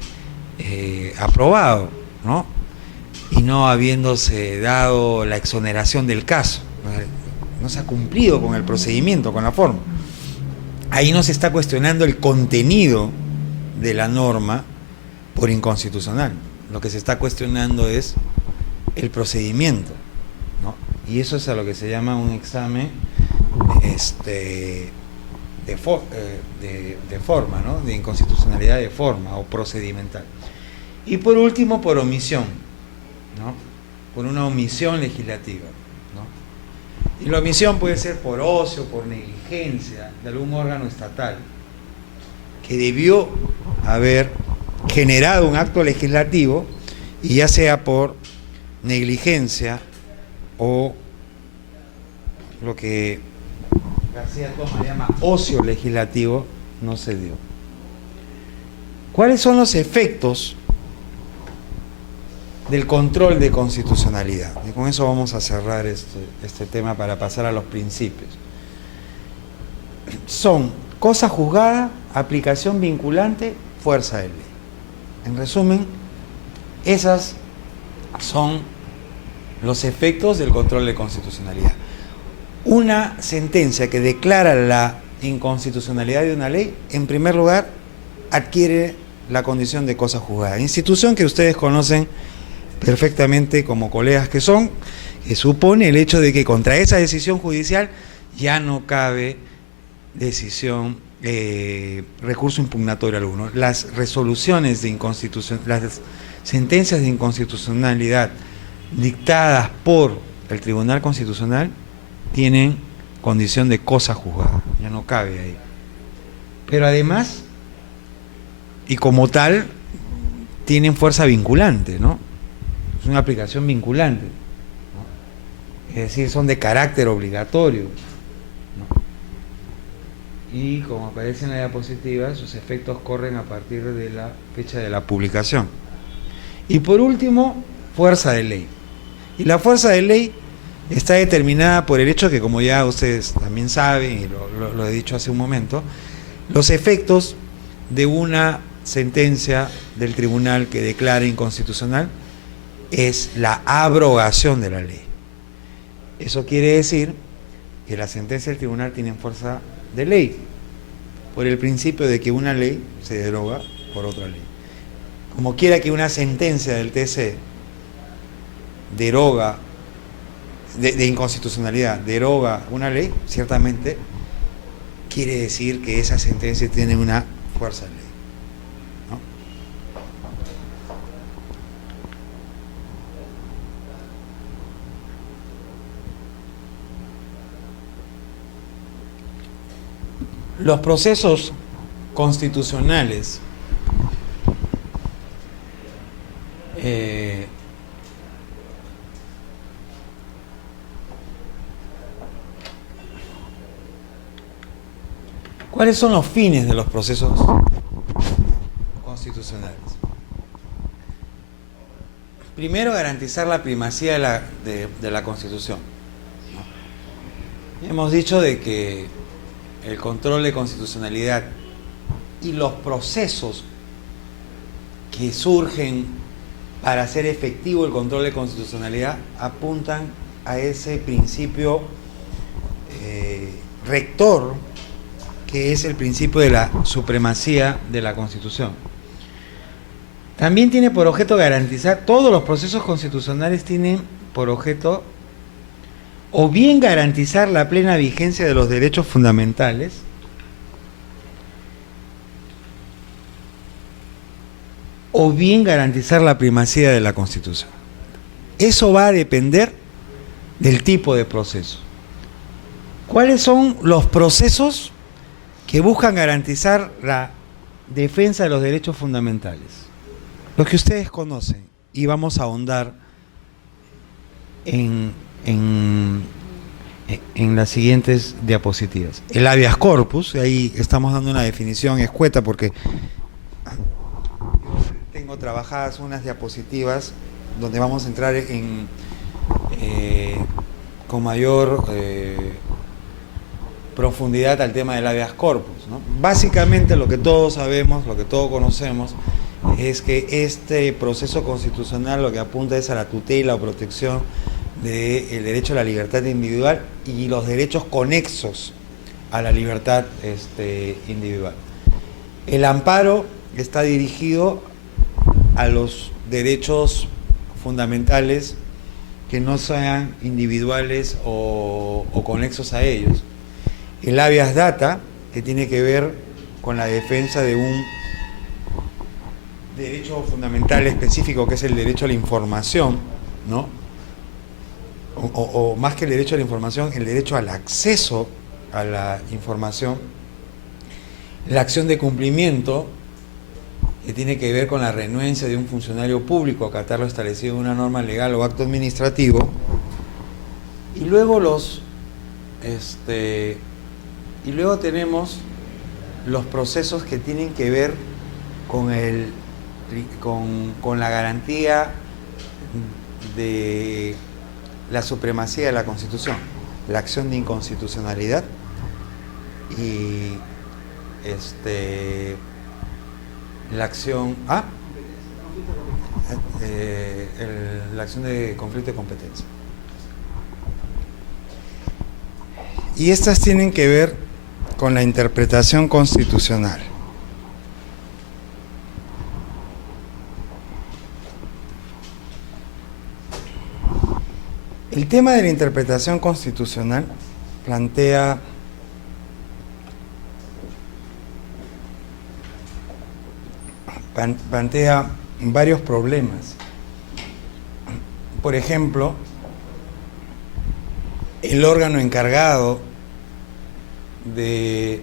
aprobado, ¿no?, y no habiéndose dado la exoneración del caso, no se ha cumplido con el procedimiento, con la forma. Ahí no se está cuestionando el contenido de la norma por inconstitucional. Lo que se está cuestionando es el procedimiento, ¿no? Y eso es a lo que se llama un examen de forma, ¿no?, de inconstitucionalidad de forma o procedimental. Y por último, por omisión, ¿no?, por una omisión legislativa, ¿no? Y la omisión puede ser por ocio, por negligencia de algún órgano estatal que debió haber generado un acto legislativo y ya sea por negligencia o lo que García Toma llama ocio legislativo, no se dio. ¿Cuáles son los efectos del control de constitucionalidad? Y con eso vamos a cerrar este tema para pasar a los principios. Son cosa juzgada, aplicación vinculante, fuerza de ley. En resumen, esas son los efectos del control de constitucionalidad. Una sentencia que declara la inconstitucionalidad de una ley, en primer lugar, adquiere la condición de cosa juzgada. Institución que ustedes conocen perfectamente como colegas que son, que supone el hecho de que contra esa decisión judicial ya no cabe decisión recurso impugnatorio alguno. Las resoluciones de inconstitución, las sentencias de inconstitucionalidad dictadas por el Tribunal Constitucional tienen condición de cosa juzgada, ya no cabe ahí. Pero además, y como tal, tienen fuerza vinculante, ¿no? Es una aplicación vinculante, ¿no? Es decir, son de carácter obligatorio, ¿no? Y como aparece en la diapositiva, sus efectos corren a partir de la fecha de la publicación. Y por último, fuerza de ley. Y la fuerza de ley está determinada por el hecho que, como ya ustedes también saben, y lo he dicho hace un momento, los efectos de una sentencia del tribunal que declara inconstitucional es la abrogación de la ley. Eso quiere decir que las sentencias del tribunal tienen fuerza de ley, por el principio de que una ley se deroga por otra ley. Como quiera que una sentencia del TC deroga, de inconstitucionalidad, deroga una ley, ciertamente quiere decir que esa sentencia tiene una fuerza de ley, ¿no? Los procesos constitucionales ¿cuáles son los fines de los procesos constitucionales? Primero, garantizar la primacía de la Constitución, ¿no? Hemos dicho de que el control de constitucionalidad y los procesos que surgen para hacer efectivo el control de constitucionalidad apuntan a ese principio rector, que es el principio de la supremacía de la Constitución. También tiene por objeto garantizar, todos los procesos constitucionales tienen por objeto o bien garantizar la plena vigencia de los derechos fundamentales, o bien garantizar la primacía de la Constitución. Eso va a depender del tipo de proceso. ¿Cuáles son los procesos que buscan garantizar la defensa de los derechos fundamentales? Los que ustedes conocen, y vamos a ahondar en las siguientes diapositivas. El habeas corpus, ahí estamos dando una definición escueta porque tengo trabajadas unas diapositivas donde vamos a entrar con mayor profundidad al tema del habeas corpus, ¿no? Básicamente lo que todos sabemos, lo que todos conocemos, es que este proceso constitucional lo que apunta es a la tutela o protección del derecho a la libertad individual y los derechos conexos a la libertad individual. El amparo está dirigido a los derechos fundamentales que no sean individuales o conexos a ellos. El habeas data, que tiene que ver con la defensa de un derecho fundamental específico, que es el derecho a la información, ¿no? O más que el derecho a la información, el derecho al acceso a la información. La acción de cumplimiento, que tiene que ver con la renuencia de un funcionario público a acatar lo establecido en una norma legal o acto administrativo. Y luego y luego tenemos los procesos que tienen que ver con la garantía de la supremacía de la Constitución, la acción de inconstitucionalidad y la acción la acción de conflicto de competencia. Y estas tienen que ver con la interpretación constitucional. El tema de la interpretación constitucional plantea plantea varios problemas. Por ejemplo, el órgano encargado de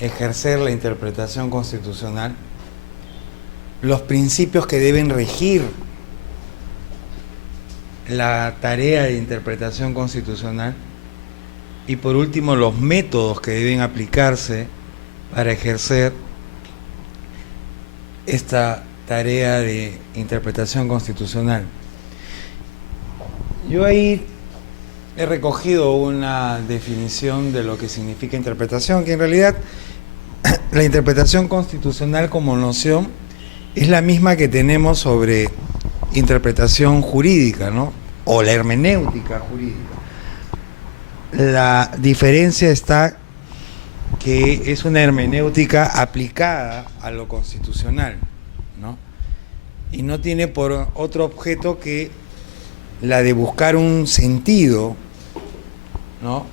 ejercer la interpretación constitucional, los principios que deben regir la tarea de interpretación constitucional y por último los métodos que deben aplicarse para ejercer esta tarea de interpretación constitucional. Yo ahí he recogido una definición de lo que significa interpretación, que en realidad la interpretación constitucional como noción es la misma que tenemos sobre interpretación jurídica, ¿no? O la hermenéutica jurídica. La diferencia está que es una hermenéutica aplicada a lo constitucional, ¿no? Y no tiene por otro objeto que la de buscar un sentido, ¿no?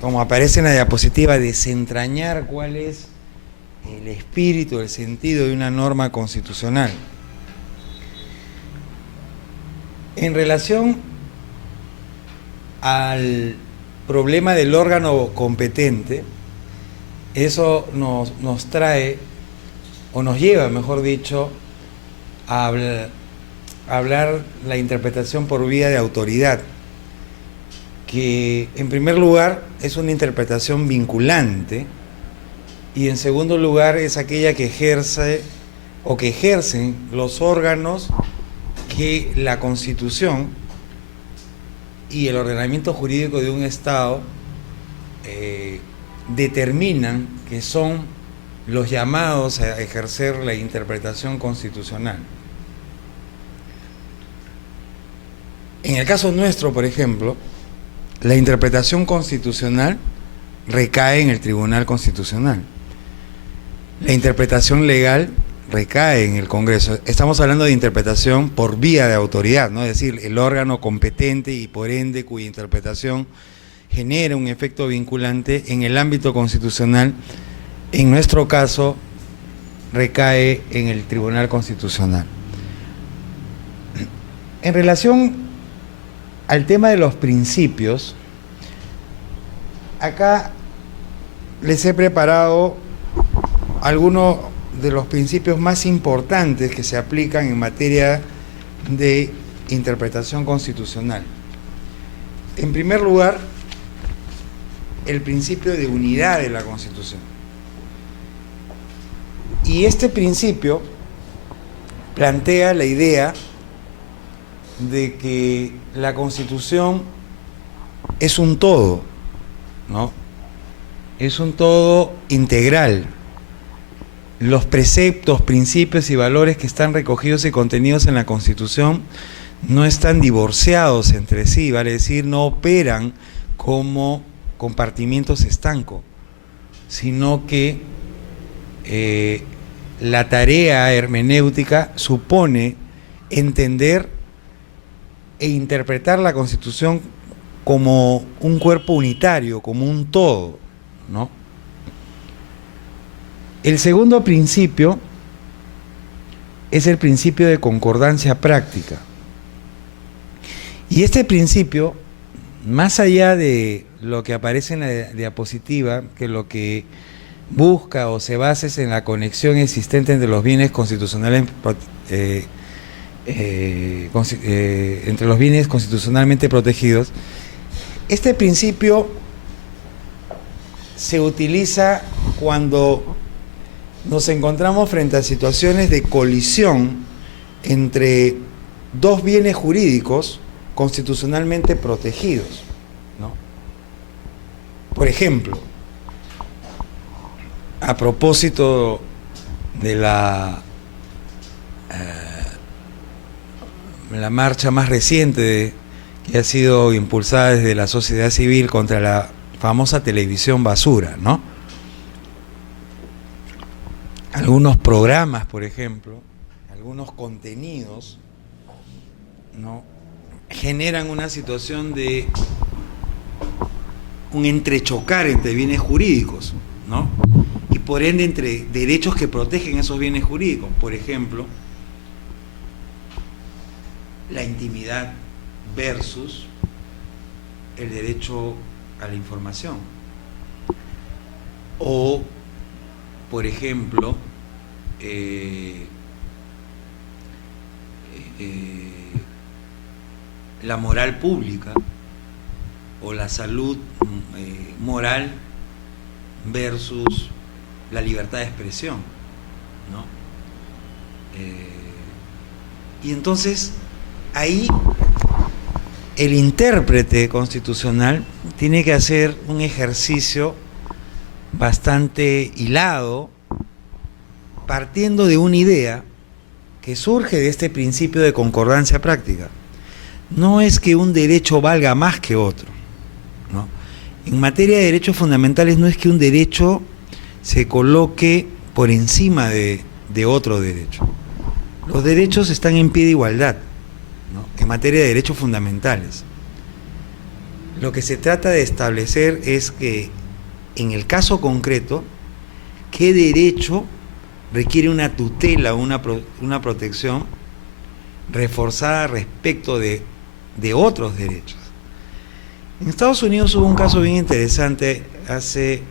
Como aparece en la diapositiva, desentrañar cuál es el espíritu, el sentido de una norma constitucional. En relación al problema del órgano competente, eso nos trae, o nos lleva, mejor dicho, a hablar la interpretación por vía de autoridad, que en primer lugar es una interpretación vinculante y en segundo lugar es aquella que ejerce o que ejercen los órganos que la Constitución y el ordenamiento jurídico de un Estado determinan que son los llamados a ejercer la interpretación constitucional. En el caso nuestro, por ejemplo, la interpretación constitucional recae en el Tribunal Constitucional. La interpretación legal recae en el Congreso. Estamos hablando de interpretación por vía de autoridad, ¿no? Es decir, el órgano competente y por ende cuya interpretación genera un efecto vinculante en el ámbito constitucional. En nuestro caso, recae en el Tribunal Constitucional. En relación al tema de los principios, acá les he preparado algunos de los principios más importantes que se aplican en materia de interpretación constitucional. En primer lugar, el principio de unidad de la Constitución. Y este principio plantea la idea de que la Constitución es un todo, ¿no? Es un todo integral. Los preceptos, principios y valores que están recogidos y contenidos en la Constitución no están divorciados entre sí, vale decir, no operan como compartimientos estancos, sino que la tarea hermenéutica supone entender e interpretar la Constitución como un cuerpo unitario, como un todo, ¿no? El segundo principio es el principio de concordancia práctica. Y este principio, más allá de lo que aparece en la diapositiva, que lo que busca o se basa en la conexión existente entre los bienes constitucionales entre los bienes constitucionalmente protegidos, este principio se utiliza cuando nos encontramos frente a situaciones de colisión entre dos bienes jurídicos constitucionalmente protegidos, ¿no? Por ejemplo, a propósito de la marcha más reciente que ha sido impulsada desde la sociedad civil contra la famosa televisión basura, ¿no? Algunos programas, por ejemplo, algunos contenidos, ¿no?, generan una situación de un entrechocar entre bienes jurídicos, ¿no? Y por ende entre derechos que protegen esos bienes jurídicos. Por ejemplo, la intimidad versus el derecho a la información. O, por ejemplo, la moral pública o la salud moral versus la libertad de expresión, ¿no? Y entonces ahí el intérprete constitucional tiene que hacer un ejercicio bastante hilado, partiendo de una idea que surge de este principio de concordancia práctica. No es que un derecho valga más que otro, ¿no? En materia de derechos fundamentales no es que un derecho se coloque por encima de otro derecho. Los derechos están en pie de igualdad, ¿no? En materia de derechos fundamentales. Lo que se trata de establecer es que, en el caso concreto, qué derecho requiere una tutela, una protección reforzada respecto de otros derechos. En Estados Unidos hubo un caso bien interesante hace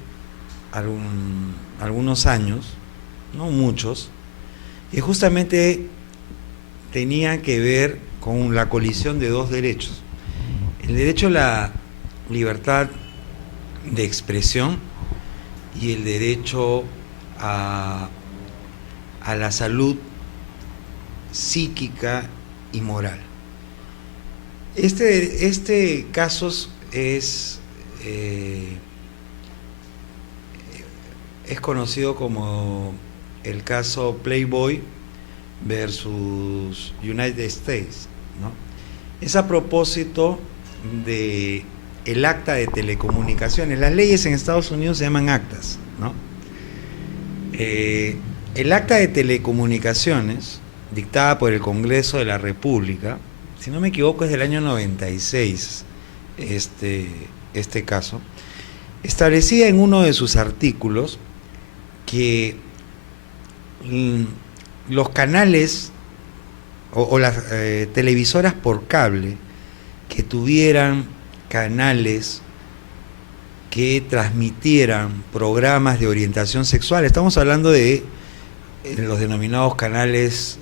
algunos años, no muchos, que justamente tenía que ver con la colisión de dos derechos. El derecho a la libertad de expresión y el derecho a la salud psíquica y moral. Este caso es conocido como el caso Playboy versus United States, ¿no? Es a propósito de el acta de telecomunicaciones. Las leyes en Estados Unidos se llaman actas, ¿no? El acta de telecomunicaciones, dictada por el Congreso de la República, si no me equivoco es del año 96, este caso, establecía en uno de sus artículos que los canales o las televisoras por cable que tuvieran canales que transmitieran programas de orientación sexual, estamos hablando de los denominados canales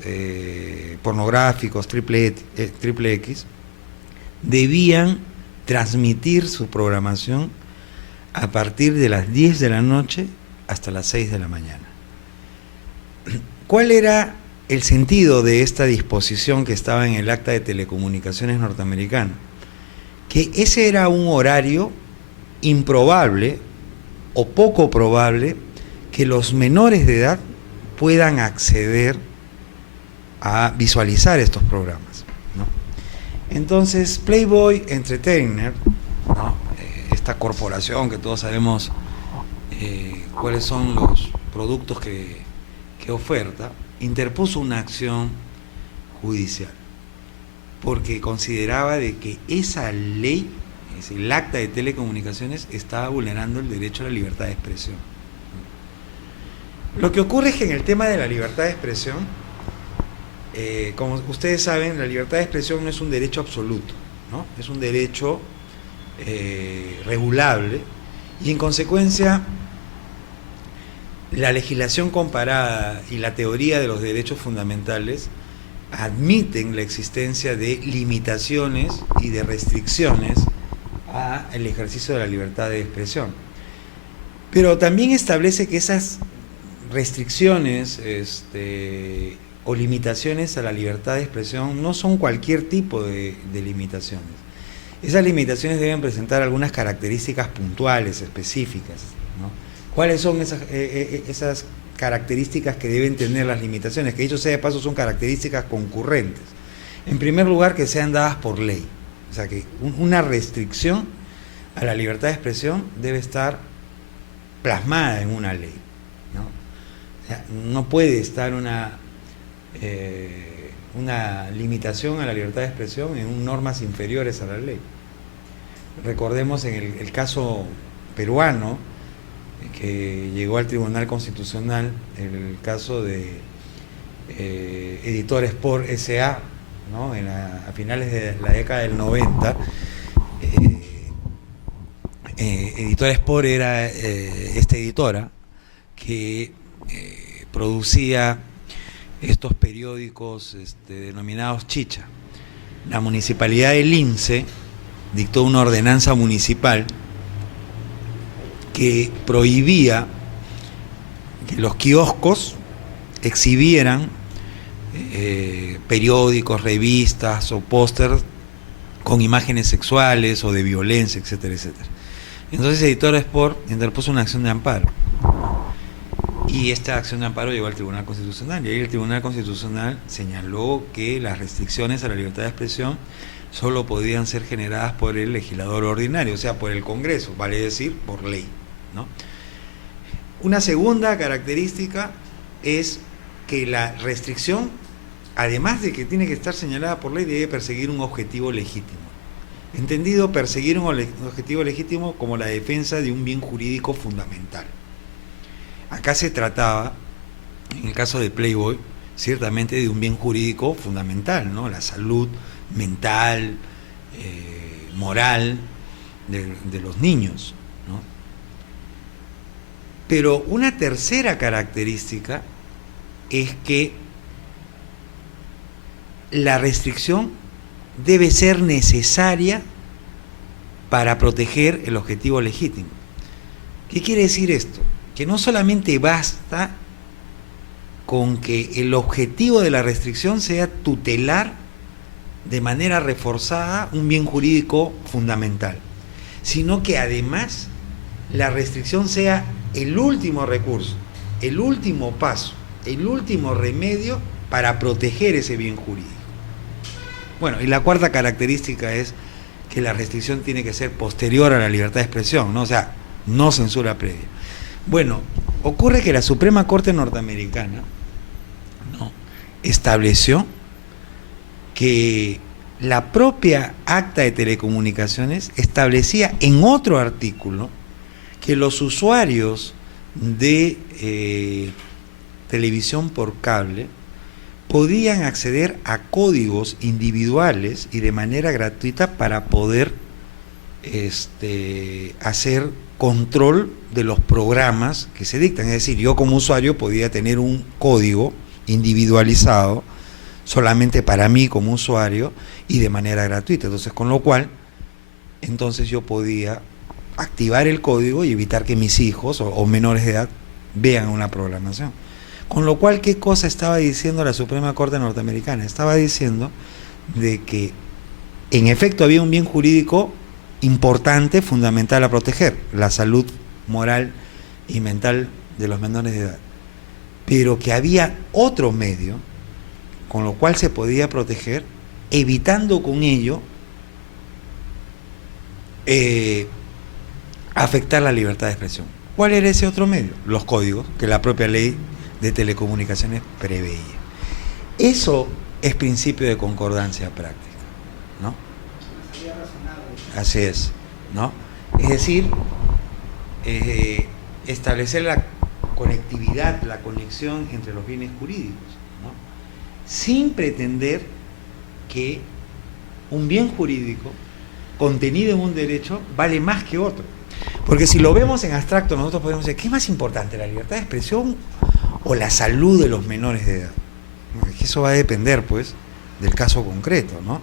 pornográficos triple X, debían transmitir su programación a partir de las 10 de la noche hasta las 6 de la mañana. ¿Cuál era el sentido de esta disposición que estaba en el Acta de Telecomunicaciones norteamericano? Que ese era un horario improbable o poco probable que los menores de edad puedan acceder a visualizar estos programas, ¿no? Entonces, Playboy Entertainer, ¿no? Esta corporación que todos sabemos cuáles son los productos que oferta, interpuso una acción judicial porque consideraba de que esa ley, es el acta de telecomunicaciones, estaba vulnerando el derecho a la libertad de expresión. Lo que ocurre es que en el tema de la libertad de expresión, como ustedes saben, la libertad de expresión no es un derecho absoluto, ¿no? Es un derecho regulable y en consecuencia la legislación comparada y la teoría de los derechos fundamentales admiten la existencia de limitaciones y de restricciones al ejercicio de la libertad de expresión. Pero también establece que esas restricciones o limitaciones a la libertad de expresión no son cualquier tipo de limitaciones. Esas limitaciones deben presentar algunas características puntuales, específicas, ¿no? ¿Cuáles son esas características que deben tener las limitaciones? Que dicho sea de paso son características concurrentes. En primer lugar, que sean dadas por ley. O sea, que una restricción a la libertad de expresión debe estar plasmada en una ley, ¿no? O sea, no puede estar una limitación a la libertad de expresión en normas inferiores a la ley. Recordemos en el caso peruano, que llegó al Tribunal Constitucional el caso de Editor Sport S.A., ¿no? A finales de la década del 90, Editor Sport era esta editora que producía estos periódicos denominados chicha. La municipalidad de Lince dictó una ordenanza municipal que prohibía que los kioscos exhibieran periódicos, revistas o pósters con imágenes sexuales o de violencia, etcétera, etcétera. Entonces Editor Sport interpuso una acción de amparo. Y esta acción de amparo llegó al Tribunal Constitucional. Y ahí el Tribunal Constitucional señaló que las restricciones a la libertad de expresión solo podían ser generadas por el legislador ordinario, o sea, por el Congreso, vale decir, por ley, ¿no? Una segunda característica es que la restricción, además de que tiene que estar señalada por ley, debe perseguir un objetivo legítimo. Entendido perseguir un objetivo legítimo como la defensa de un bien jurídico fundamental. Acá se trataba, en el caso de Playboy, ciertamente de un bien jurídico fundamental, ¿no? La salud mental, moral de los niños, ¿no? Pero una tercera característica es que la restricción debe ser necesaria para proteger el objetivo legítimo. ¿Qué quiere decir esto? Que no solamente basta con que el objetivo de la restricción sea tutelar de manera reforzada un bien jurídico fundamental, sino que además la restricción sea el último recurso, el último paso, el último remedio para proteger ese bien jurídico. Bueno, y la cuarta característica es que la restricción tiene que ser posterior a la libertad de expresión, ¿no? O sea, no censura previa. Bueno, ocurre que la Suprema Corte norteamericana, ¿no?, estableció que la propia Acta de Telecomunicaciones establecía en otro artículo que los usuarios de televisión por cable podían acceder a códigos individuales y de manera gratuita para poder hacer control de los programas que se dictan. Es decir, yo como usuario podía tener un código individualizado solamente para mí como usuario y de manera gratuita. Entonces, con lo cual, entonces yo podía activar el código y evitar que mis hijos o menores de edad vean una programación. Con lo cual, ¿qué cosa estaba diciendo la Suprema Corte norteamericana? Estaba diciendo de que en efecto había un bien jurídico importante, fundamental a proteger, la salud moral y mental de los menores de edad, pero que había otro medio con lo cual se podía proteger, evitando con ello afectar la libertad de expresión. ¿Cuál era ese otro medio? Los códigos que la propia ley de telecomunicaciones preveía. Eso es principio de concordancia práctica, ¿no? Así es, ¿no? Es decir, establecer la conectividad, la conexión entre los bienes jurídicos, ¿no?, sin pretender que un bien jurídico contenido en un derecho vale más que otro. Porque si lo vemos en abstracto, nosotros podemos decir, ¿qué es más importante, la libertad de expresión o la salud de los menores de edad? Eso va a depender, pues, del caso concreto, ¿no?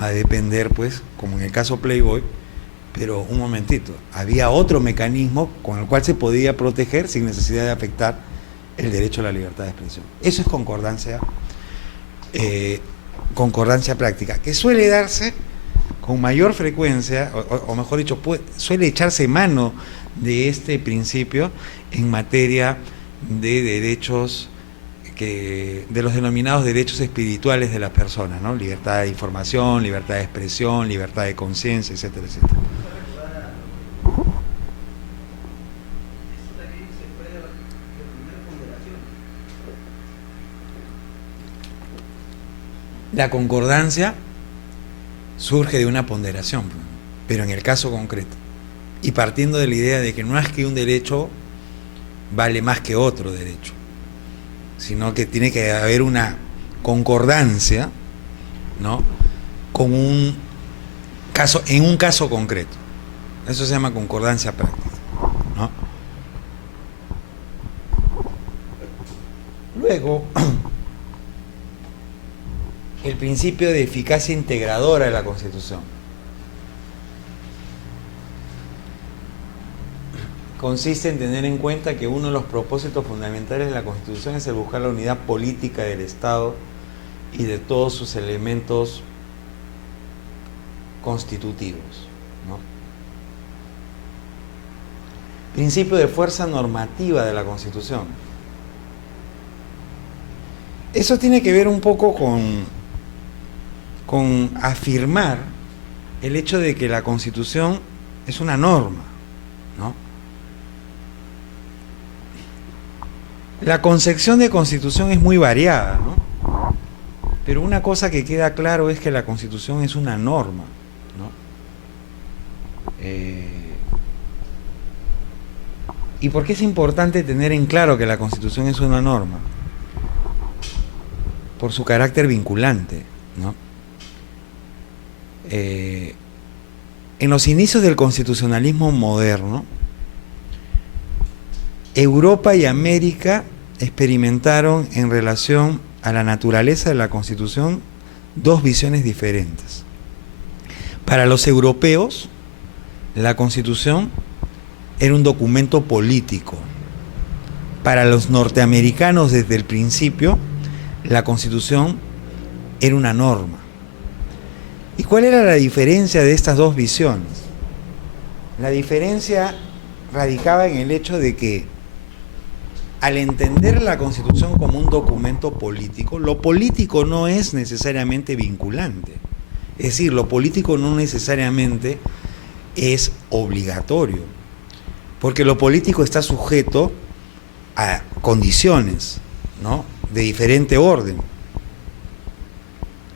Va a depender, pues, como en el caso Playboy, pero un momentito, había otro mecanismo con el cual se podía proteger sin necesidad de afectar el derecho a la libertad de expresión. Eso es concordancia práctica, que suele darse con mayor frecuencia, o mejor dicho, suele echarse mano de este principio en materia de derechos, de los denominados derechos espirituales de las personas, ¿no? Libertad de información, libertad de expresión, libertad de conciencia, etcétera, etcétera. La concordancia surge de una ponderación, pero en el caso concreto, y partiendo de la idea de que no es que un derecho vale más que otro derecho, sino que tiene que haber una concordancia, ¿no?, con un caso, en un caso concreto. Eso se llama concordancia práctica, ¿no? Luego, el principio de eficacia integradora de la Constitución. Consiste en tener en cuenta que uno de los propósitos fundamentales de la Constitución es el buscar la unidad política del Estado y de todos sus elementos constitutivos, ¿no? Principio de fuerza normativa de la Constitución. Eso tiene que ver un poco con afirmar el hecho de que la Constitución es una norma, ¿no? La concepción de Constitución es muy variada, ¿no? Pero una cosa que queda claro es que la Constitución es una norma, ¿no? ¿Y por qué es importante tener en claro que la Constitución es una norma? Por su carácter vinculante, ¿no? En los inicios del constitucionalismo moderno, Europa y América experimentaron en relación a la naturaleza de la Constitución dos visiones diferentes. Para los europeos, la Constitución era un documento político. Para los norteamericanos, desde el principio, la Constitución era una norma. ¿Y cuál era la diferencia de estas dos visiones? La diferencia radicaba en el hecho de que, al entender la Constitución como un documento político, lo político no es necesariamente vinculante. Es decir, lo político no necesariamente es obligatorio, porque lo político está sujeto a condiciones, ¿no?, de diferente orden.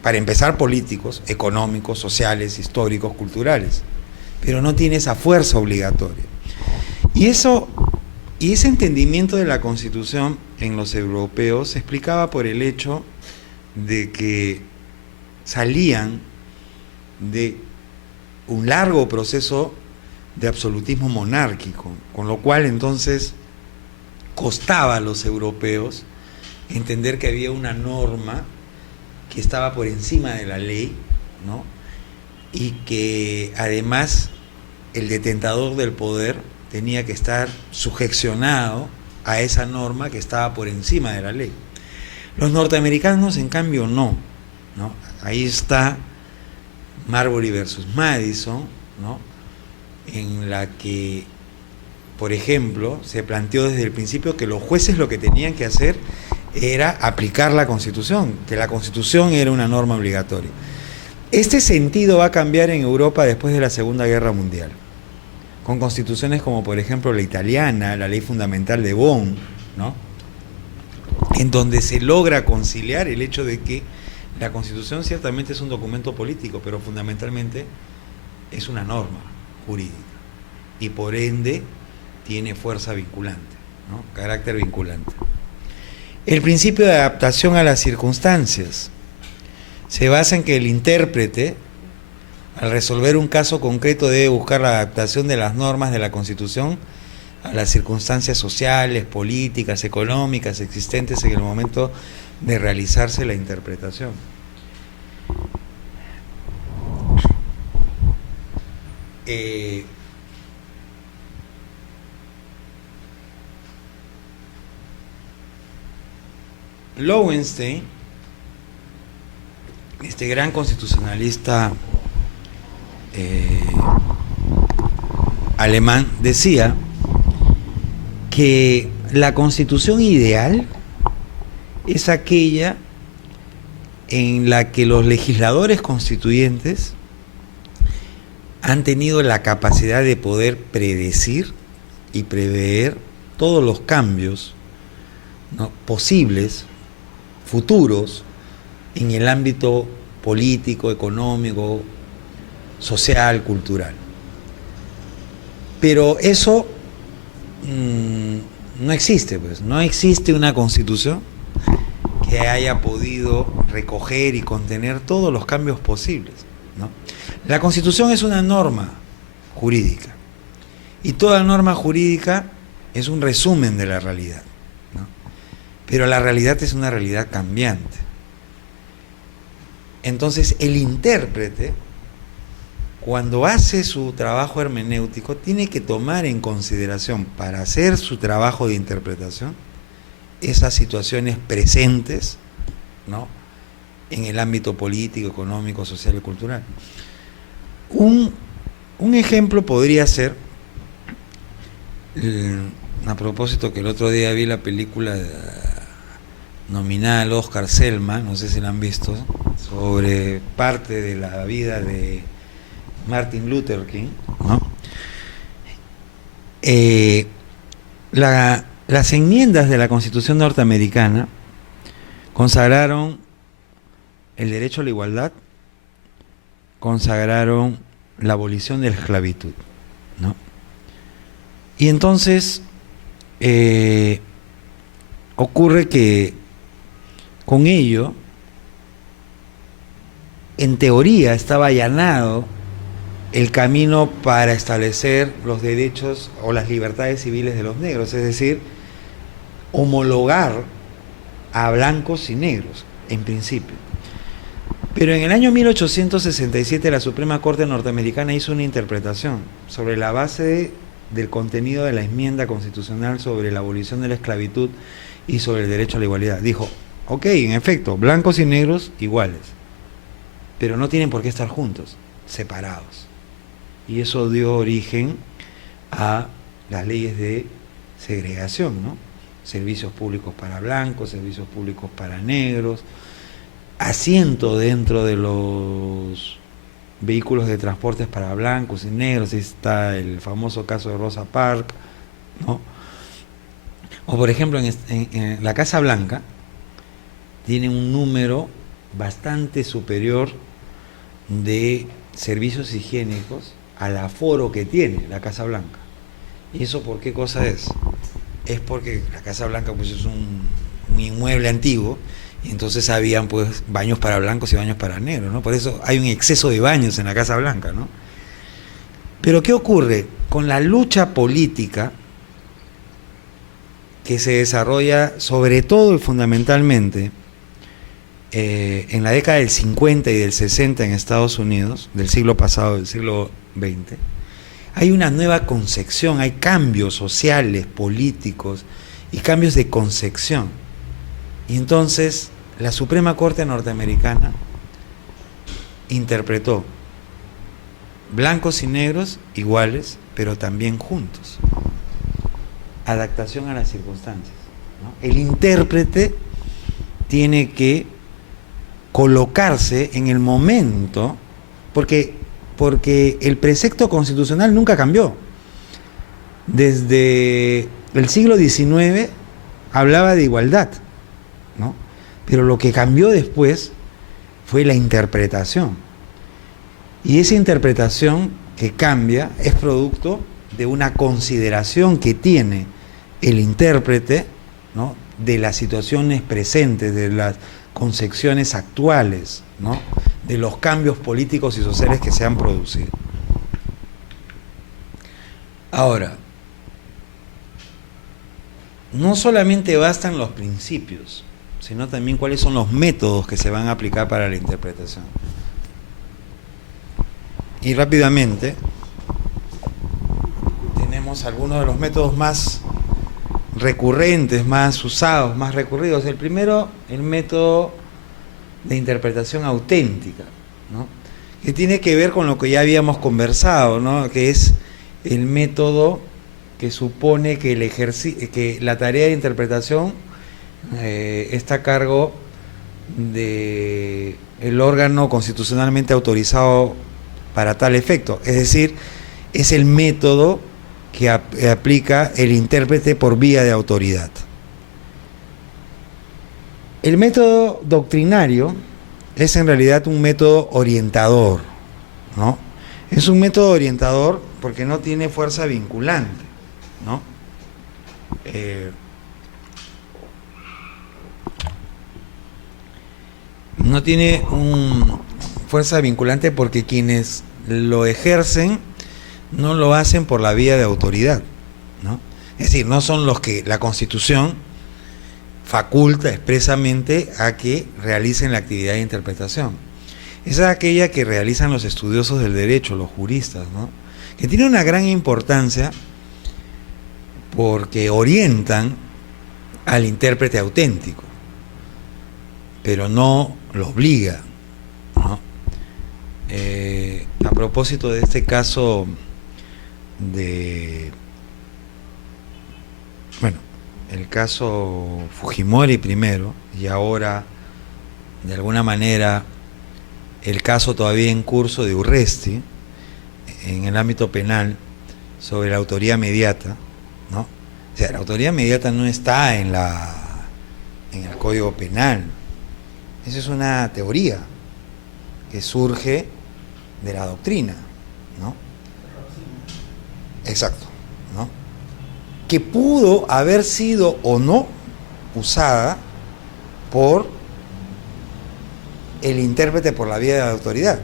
Para empezar, políticos, económicos, sociales, históricos, culturales, pero no tiene esa fuerza obligatoria. Y ese entendimiento de la Constitución en los europeos se explicaba por el hecho de que salían de un largo proceso de absolutismo monárquico, con lo cual entonces costaba a los europeos entender que había una norma que estaba por encima de la ley, ¿no?, y que además el detentador del poder tenía que estar sujecionado a esa norma que estaba por encima de la ley. Los norteamericanos, en cambio, no, ¿no? Ahí está Marbury versus Madison, ¿no?, en la que, por ejemplo, se planteó desde el principio que los jueces lo que tenían que hacer era aplicar la Constitución, que la Constitución era una norma obligatoria. Este sentido va a cambiar en Europa después de la Segunda Guerra Mundial, con constituciones como, por ejemplo, la italiana, la Ley Fundamental de Bonn, ¿no?, en donde se logra conciliar el hecho de que la Constitución ciertamente es un documento político, pero fundamentalmente es una norma jurídica y por ende tiene fuerza vinculante, ¿no?, carácter vinculante. El principio de adaptación a las circunstancias se basa en que el intérprete, al resolver un caso concreto, debe buscar la adaptación de las normas de la Constitución a las circunstancias sociales, políticas, económicas existentes en el momento de realizarse la interpretación. Lowenstein, este gran constitucionalista alemán, decía que la constitución ideal es aquella en la que los legisladores constituyentes han tenido la capacidad de poder predecir y prever todos los cambios, ¿no?, posibles, futuros, en el ámbito político, económico, social, cultural. Pero eso no existe, pues, no existe una constitución que haya podido recoger y contener todos los cambios posibles, ¿no? La constitución es una norma jurídica y toda norma jurídica es un resumen de la realidad, ¿no? Pero la realidad es una realidad cambiante. Entonces el intérprete, cuando hace su trabajo hermenéutico, tiene que tomar en consideración, para hacer su trabajo de interpretación, esas situaciones presentes, ¿no?, en el ámbito político, económico, social y cultural. Un ejemplo podría ser, a propósito que el otro día vi la película nominada al Oscar Selma, no sé si la han visto, sobre parte de la vida de Martin Luther King, ¿no? Las enmiendas de la Constitución norteamericana consagraron el derecho a la igualdad, consagraron la abolición de la esclavitud, ¿no? Y entonces ocurre que con ello, en teoría, estaba allanado el camino para establecer los derechos o las libertades civiles de los negros, es decir, homologar a blancos y negros, en principio. Pero en el año 1867 la Suprema Corte norteamericana hizo una interpretación sobre la base del contenido de la enmienda constitucional sobre la abolición de la esclavitud y sobre el derecho a la igualdad. Dijo, ok, en efecto, blancos y negros iguales, pero no tienen por qué estar juntos, separados. Y eso dio origen a las leyes de segregación, ¿no? Servicios públicos para blancos, servicios públicos para negros, asiento dentro de los vehículos de transportes para blancos y negros. Ahí está el famoso caso de Rosa Parks, ¿no? O por ejemplo, en la Casa Blanca tiene un número bastante superior de servicios higiénicos al aforo que tiene la Casa Blanca. ¿Y eso por qué cosa es? Es porque la Casa Blanca pues es un inmueble antiguo, y entonces habían pues baños para blancos y baños para negros, ¿no? Por eso hay un exceso de baños en la Casa Blanca, ¿no? Pero ¿qué ocurre? Con la lucha política que se desarrolla sobre todo y fundamentalmente en la década del 50 y del 60 en Estados Unidos, del siglo pasado, del siglo XX, hay una nueva concepción, hay cambios sociales, políticos y cambios de concepción. Y entonces la Suprema Corte norteamericana interpretó blancos y negros iguales, pero también juntos. Adaptación a las circunstancias, ¿no? El intérprete tiene que colocarse en el momento, porque el precepto constitucional nunca cambió. Desde el siglo XIX hablaba de igualdad, ¿no? Pero lo que cambió después fue la interpretación. Y esa interpretación que cambia es producto de una consideración que tiene el intérprete, ¿no?, de las situaciones presentes, de las concepciones actuales, ¿no?, de los cambios políticos y sociales que se han producido. Ahora, no solamente bastan los principios, sino también cuáles son los métodos que se van a aplicar para la interpretación. Y rápidamente tenemos algunos de los métodos más recurrentes, más usados, más recurridos. El primero, el método de interpretación auténtica, ¿no?, que tiene que ver con lo que ya habíamos conversado, ¿no?, que es el método que supone que que la tarea de interpretación está a cargo del órgano constitucionalmente autorizado para tal efecto. Es decir, es el método que aplica el intérprete por vía de autoridad. El método doctrinario es en realidad un método orientador, ¿no? Es un método orientador porque no tiene fuerza vinculante, ¿no? no tiene fuerza vinculante porque quienes lo ejercen no lo hacen por la vía de autoridad, ¿no? Es decir, no son los que la Constitución faculta expresamente a que realicen la actividad de interpretación. Esa es aquella que realizan los estudiosos del derecho, los juristas, ¿no? Que tiene una gran importancia porque orientan al intérprete auténtico, pero no lo obliga, ¿no? A propósito de este caso el caso Fujimori primero, y ahora, de alguna manera, el caso todavía en curso de Urresti, en el ámbito penal, sobre la autoría mediata, ¿no? O sea, la autoría mediata no está en el Código Penal. Esa es una teoría que surge de la doctrina, ¿no? Exacto, ¿no? Que pudo haber sido o no usada por el intérprete por la vía de la autoridad.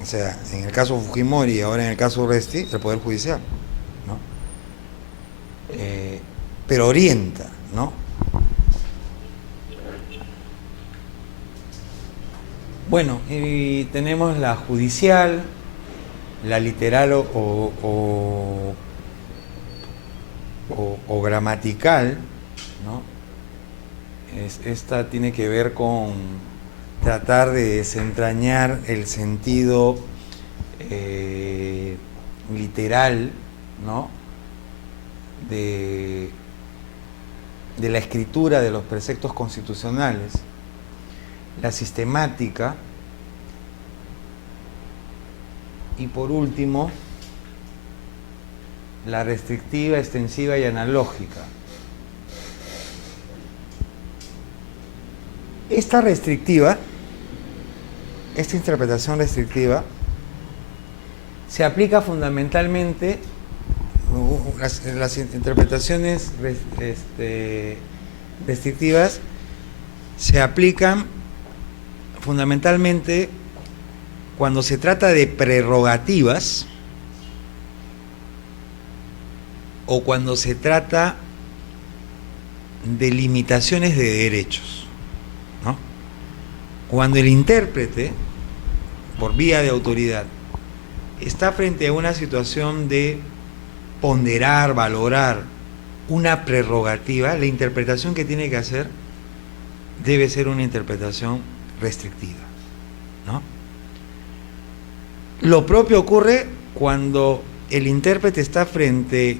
O sea, en el caso Fujimori y ahora en el caso Urresti, el Poder Judicial, ¿no? Pero orienta, ¿no? Bueno, y tenemos la judicial, la literal o gramatical, ¿no? Esta tiene que ver con tratar de desentrañar el sentido literal, ¿no? de la escritura de los preceptos constitucionales, la sistemática y por último la restrictiva, extensiva y analógica. Esta interpretación restrictiva se aplica fundamentalmente, las interpretaciones restrictivas se aplican fundamentalmente cuando se trata de prerrogativas o cuando se trata de limitaciones de derechos, ¿no? Cuando el intérprete, por vía de autoridad, está frente a una situación de ponderar, valorar una prerrogativa, la interpretación que tiene que hacer debe ser una interpretación restrictiva, ¿no? Lo propio ocurre cuando el intérprete está frente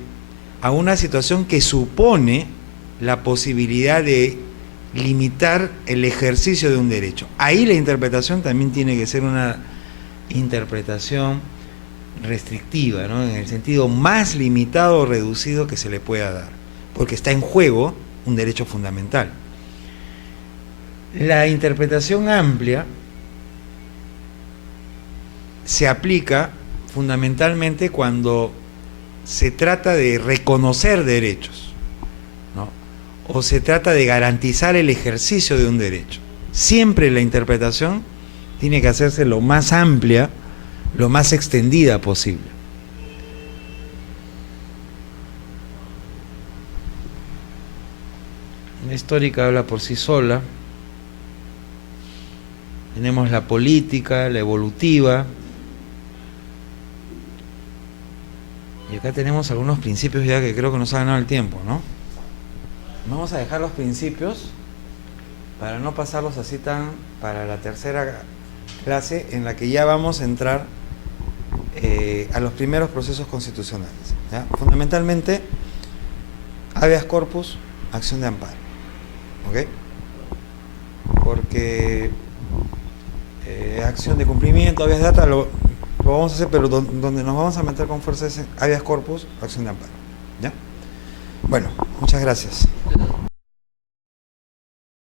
a una situación que supone la posibilidad de limitar el ejercicio de un derecho. Ahí la interpretación también tiene que ser una interpretación restrictiva, ¿no? En el sentido más limitado o reducido que se le pueda dar, porque está en juego un derecho fundamental. La interpretación amplia se aplica fundamentalmente cuando se trata de reconocer derechos, ¿no? O se trata de garantizar el ejercicio de un derecho. Siempre la interpretación tiene que hacerse lo más amplia, lo más extendida posible. La histórica habla por sí sola. Tenemos la política, la evolutiva. Y acá tenemos algunos principios ya que creo que nos ha ganado el tiempo, ¿no? Vamos a dejar los principios para no pasarlos así tan para la tercera clase en la que ya vamos a entrar a los primeros procesos constitucionales, ¿ya? Fundamentalmente, habeas corpus, acción de amparo, ¿ok? Porque acción de cumplimiento, habeas data, lo vamos a hacer, pero donde nos vamos a meter con fuerza es habeas corpus, acción de amparo, ¿ya? Bueno, muchas gracias.